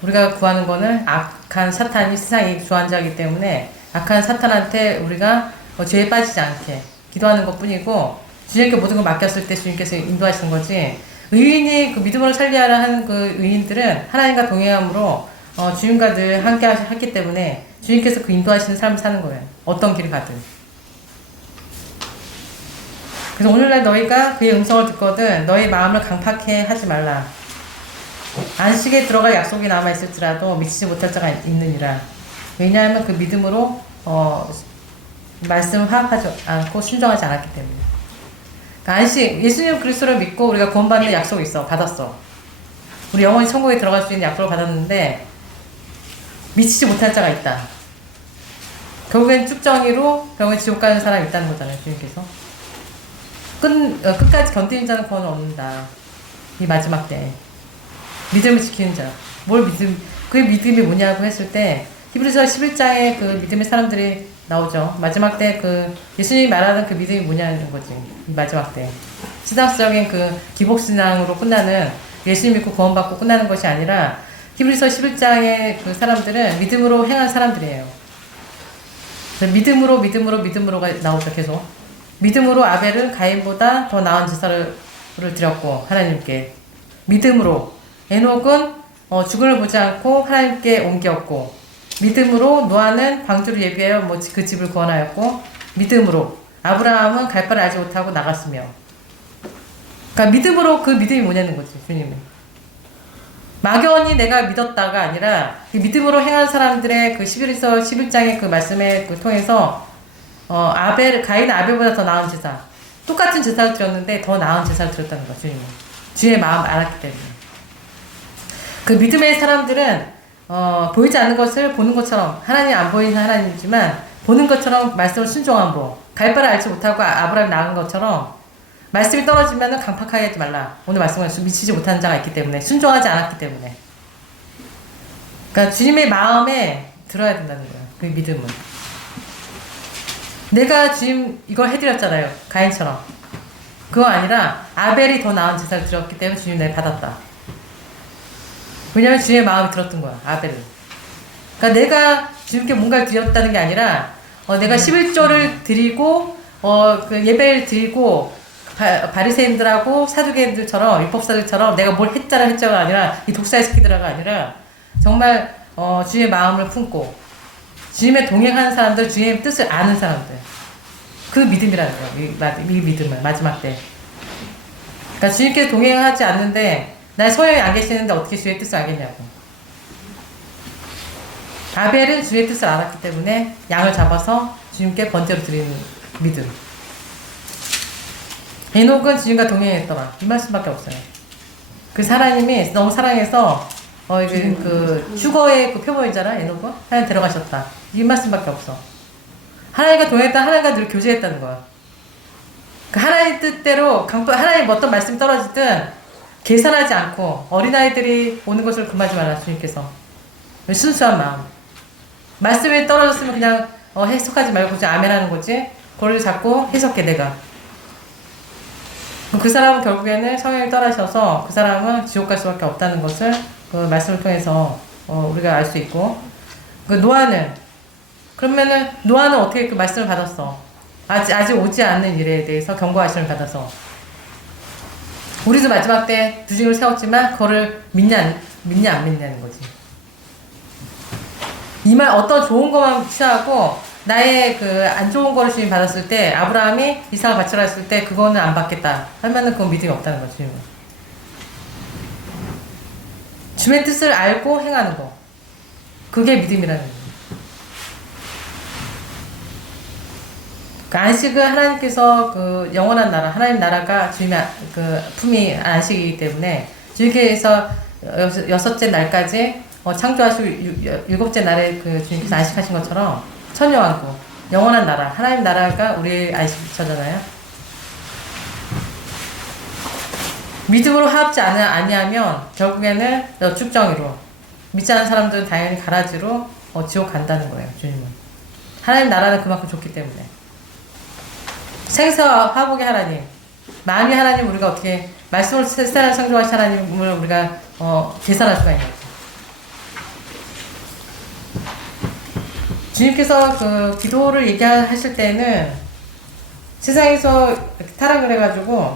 우리가 구하는 거는 악한 사탄이 세상에 주관자이기 때문에 악한 사탄한테 우리가 죄에 빠지지 않게 기도하는 것 뿐이고 주님께 모든 걸 맡겼을 때 주님께서 인도하시는 거지. 의인이 그 믿음으로 살리하라 하는 그 의인들은 하나님과 동행함으로 주님과 늘 함께 하기 때문에 주님께서 그 인도하시는 삶을 사는 거예요. 어떤 길을 가든. 그래서 오늘날 너희가 그의 음성을 듣거든 너희 마음을 강팍해 하지 말라. 안식에 들어갈 약속이 남아있을지라도 미치지 못할 자가 있느니라. 왜냐하면 그 믿음으로 말씀을 파악하지 않고 순종하지 않았기 때문에. 그러니까 안식, 예수님 그리스도를 믿고 우리가 구원받는 약속이 있어. 받았어. 우리 영원히 천국에 들어갈 수 있는 약속을 받았는데 미치지 못할 자가 있다. 결국엔 쭉정이로 결국엔 지옥 가는 사람이 있다는 거잖아요. 주님께서. 끝까지 견디는 자는 구원을 얻는다. 이 마지막 때. 믿음을 지키는 자. 그 믿음이 뭐냐고 했을 때, 히브리서 11장에 그 믿음의 사람들이 나오죠. 마지막 때 예수님이 말하는 그 믿음이 뭐냐는 거지. 이 마지막 때. 신앙적인 기복신앙으로 끝나는, 예수님 믿고 구원받고 끝나는 것이 아니라, 히브리서 11장의 그 사람들은 믿음으로 행한 사람들이에요. 믿음으로가 나오죠, 계속. 믿음으로 아벨은 가인보다 더 나은 제사를 드렸고, 하나님께. 믿음으로. 에녹은 죽음을 보지 않고 하나님께 옮겼고, 믿음으로 노아는 방주를 예비하여 그 집을 구원하였고, 믿음으로 아브라함은 갈 바를 알지 못하고 나갔으며. 그러니까 믿음으로 그 믿음이 뭐냐는 거지, 주님은. 막연히 내가 믿었다가 아니라 그 믿음으로 행한 사람들의 그 11장의 그 말씀에 통해서 가인은 아벨보다 더 나은 제사, 똑같은 제사를 드렸는데 더 나은 제사를 드렸다는 거야, 주님은. 주의 마음을 알았기 때문에. 그 믿음의 사람들은 보이지 않는 것을 보는 것처럼, 하나님 안 보이는 하나님이지만 보는 것처럼 말씀을 순종함으로, 갈 바를 알지 못하고 아브라함이 나간 것처럼 말씀이 떨어지면 강팍하게 하지 말라. 오늘 말씀은 미치지 못하는 자가 있기 때문에, 순종하지 않았기 때문에. 그러니까 주님의 마음에 들어야 된다는 거예요. 그 믿음은. 내가 주님 이걸 해드렸잖아요. 가인처럼. 그거 아니라 아벨이 더 나은 제사를 드렸기 때문에 주님 내가 받았다. 왜냐면 주님의 마음이 들었던 거야. 아벨은. 그러니까 내가 주님께 뭔가를 드렸다는 게 아니라 내가 11조를 드리고 그 예배를 드리고 바리새인들하고 사두개인들처럼, 율법사들처럼 내가 뭘 했자가 아니라, 이 독사의 새끼들아가 아니라 정말 주님의 마음을 품고 주님의 동행하는 사람들, 주님의 뜻을 아는 사람들, 그 믿음이라는 거야. 이 믿음은 마지막 때. 그러니까 주님께 동행하지 않는데, 날 소영이 안 계시는데 어떻게 주의 뜻을 알겠냐고. 아벨은 주의 뜻을 알았기 때문에 양을 잡아서 주님께 번제로 드리는 믿음. 에녹은 주님과 동행했더라. 이 말씀밖에 없어요. 그 하나님이 너무 사랑해서 휴거의 그 표본이잖아. 에녹은 하나님 데려가셨다. 이 말씀밖에 없어. 하나님과 동행했다. 하나님과 늘 교제했다는 거야. 그 하나님 뜻대로 하나님 어떤 말씀이 떨어지든 계산하지 않고, 어린아이들이 오는 것을 금하지 마라. 주님께서. 순수한 마음. 말씀이 떨어졌으면 그냥 해석하지 말고 그냥 아멘 하는 거지. 그걸 자꾸 해석해, 내가. 그 사람은 결국에는 성령이 떠나셔서 그 사람은 지옥 갈 수밖에 없다는 것을 그 말씀을 통해서 우리가 알 수 있고, 그 노아는 어떻게 그 말씀을 받았어? 아직 오지 않는 일에 대해서 경고하심을 받아서. 우리도 마지막 때 두징을 세웠지만 그거를 믿냐 안 믿냐는 거지. 어떤 좋은 것만 취하고 나의 그 안 좋은 거를 주님 받았을 때, 아브라함이 이삭을 바치라 했을 때 그거는 안 받겠다 하면은 그건 믿음이 없다는 거지. 주님은. 주의 뜻을 알고 행하는 거, 그게 믿음이라는 거예요. 그 안식은 하나님께서 그 영원한 나라, 하나님 나라가 주님의 그 품이 안식이기 때문에 주님께서 여섯째 날까지 창조하시고 일곱째 날에 그 주님께서 안식하신 것처럼 천년왕국, 영원한 나라, 하나님 나라가 우리의 안식처잖아요. 믿음으로 화합지 아니하면 결국에는 축정이로, 믿지 않는 사람들은 당연히 가라지로 지옥 간다는 거예요. 주님은 하나님 나라는 그만큼 좋기 때문에. 생사와 화복의 하나님, 마음이 하나님, 우리가 어떻게 말씀을 세상을 창조하신 하나님을 우리가 계산할 수가 있는 거죠. 주님께서 그 기도를 얘기하실 때는 세상에서 타락을 해가지고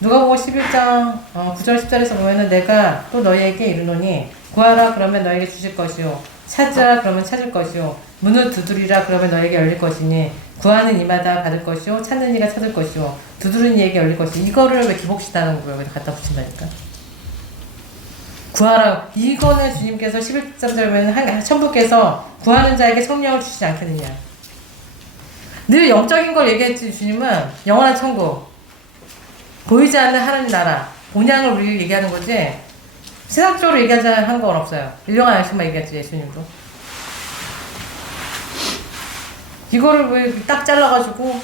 누가복음 11장 9절 10절에서 보면은 내가 또 너희에게 이르노니 구하라 그러면 너에게 주실 것이요 찾으라 그러면 찾을 것이요 문을 두드리라 그러면 너에게 열릴 것이니 구하는 이마다 받을 것이요 찾는 이가 찾을 것이요 두드리는 이에게 열릴 것이요. 이거를 왜 기복시다는 거예요? 여기다 갖다 붙인다니까. 구하라, 이거는 주님께서 11절에는 천부께서 구하는 자에게 성령을 주시지 않겠느냐. 늘 영적인 걸 얘기했지. 주님은 영원한 천국, 보이지 않는 하나님 나라, 본향을 우리 얘기하는 거지 세상적으로 얘기하지 한 건 없어요. 일용한 양식만 얘기했지. 예수님도 이거를 왜 딱 잘라가지고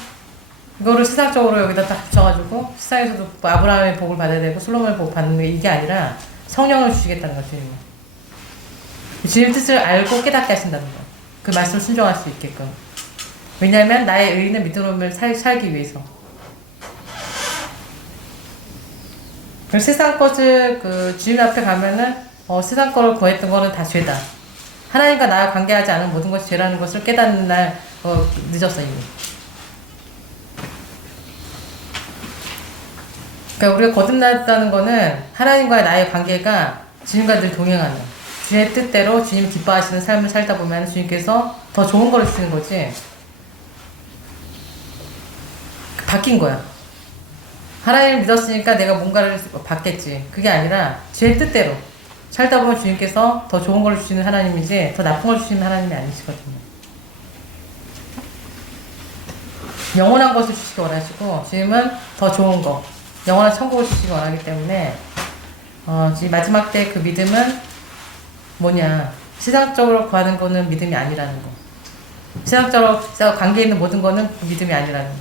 이거를 세상적으로 여기다 딱 붙여가지고 세상에서도 아브라함의 복을 받아야 되고 솔로몬의 복을 받는 게 이게 아니라 성령을 주시겠다는 거죠. 주님은 주님 뜻을 알고 깨닫게 하신다는 거. 그 말씀을 순종할 수 있게끔. 왜냐하면 나의 의인은 믿음으로 살기 위해서. 그 세상 것을 그 주님 앞에 가면은 세상 거를 구했던 거는 다 죄다. 하나님과 나와 관계하지 않은 모든 것이 죄라는 것을 깨닫는 날 늦었어 이미. 그러니까 우리가 거듭났다는 거는 하나님과의 나의 관계가 주님과 늘 동행하는 주의 뜻대로 주님 기뻐하시는 삶을 살다 보면 주님께서 더 좋은 걸 주시는 거지. 바뀐 거야. 하나님을 믿었으니까 내가 뭔가를 받겠지. 그게 아니라 주의 뜻대로 살다 보면 주님께서 더 좋은 걸 주시는 하나님이지 더 나쁜 걸 주시는 하나님이 아니시거든요. 영원한 것을 주시기 원하시고 주님은 더 좋은 거, 영원한 천국을 주시기 원하기 때문에 지금 마지막 때 그 믿음은 뭐냐, 세상적으로 구하는 거는 믿음이 아니라는 거, 세상적으로 관계에 있는 모든 거는 믿음이 아니라는 거,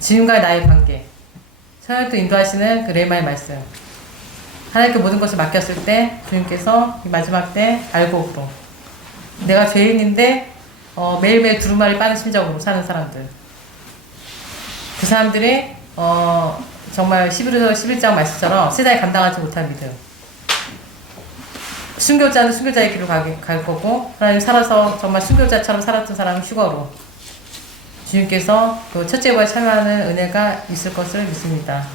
주님과의 나의 관계, 성령도 인도하시는 그 레마의 말씀, 하나님께 모든 것을 맡겼을 때 주님께서 이 마지막 때 알곡으로, 내가 죄인인데 매일매일 두루마리 빠는 심정으로 사는 사람들, 그 사람들이 정말 11장 말씀처럼 세상에 감당하지 못할 믿음, 순교자는 순교자의 길로 갈 거고, 하나님 살아서 정말 순교자처럼 살았던 사람은 휴거로 주님께서 그 첫째 부활에 참여하는 은혜가 있을 것을 믿습니다.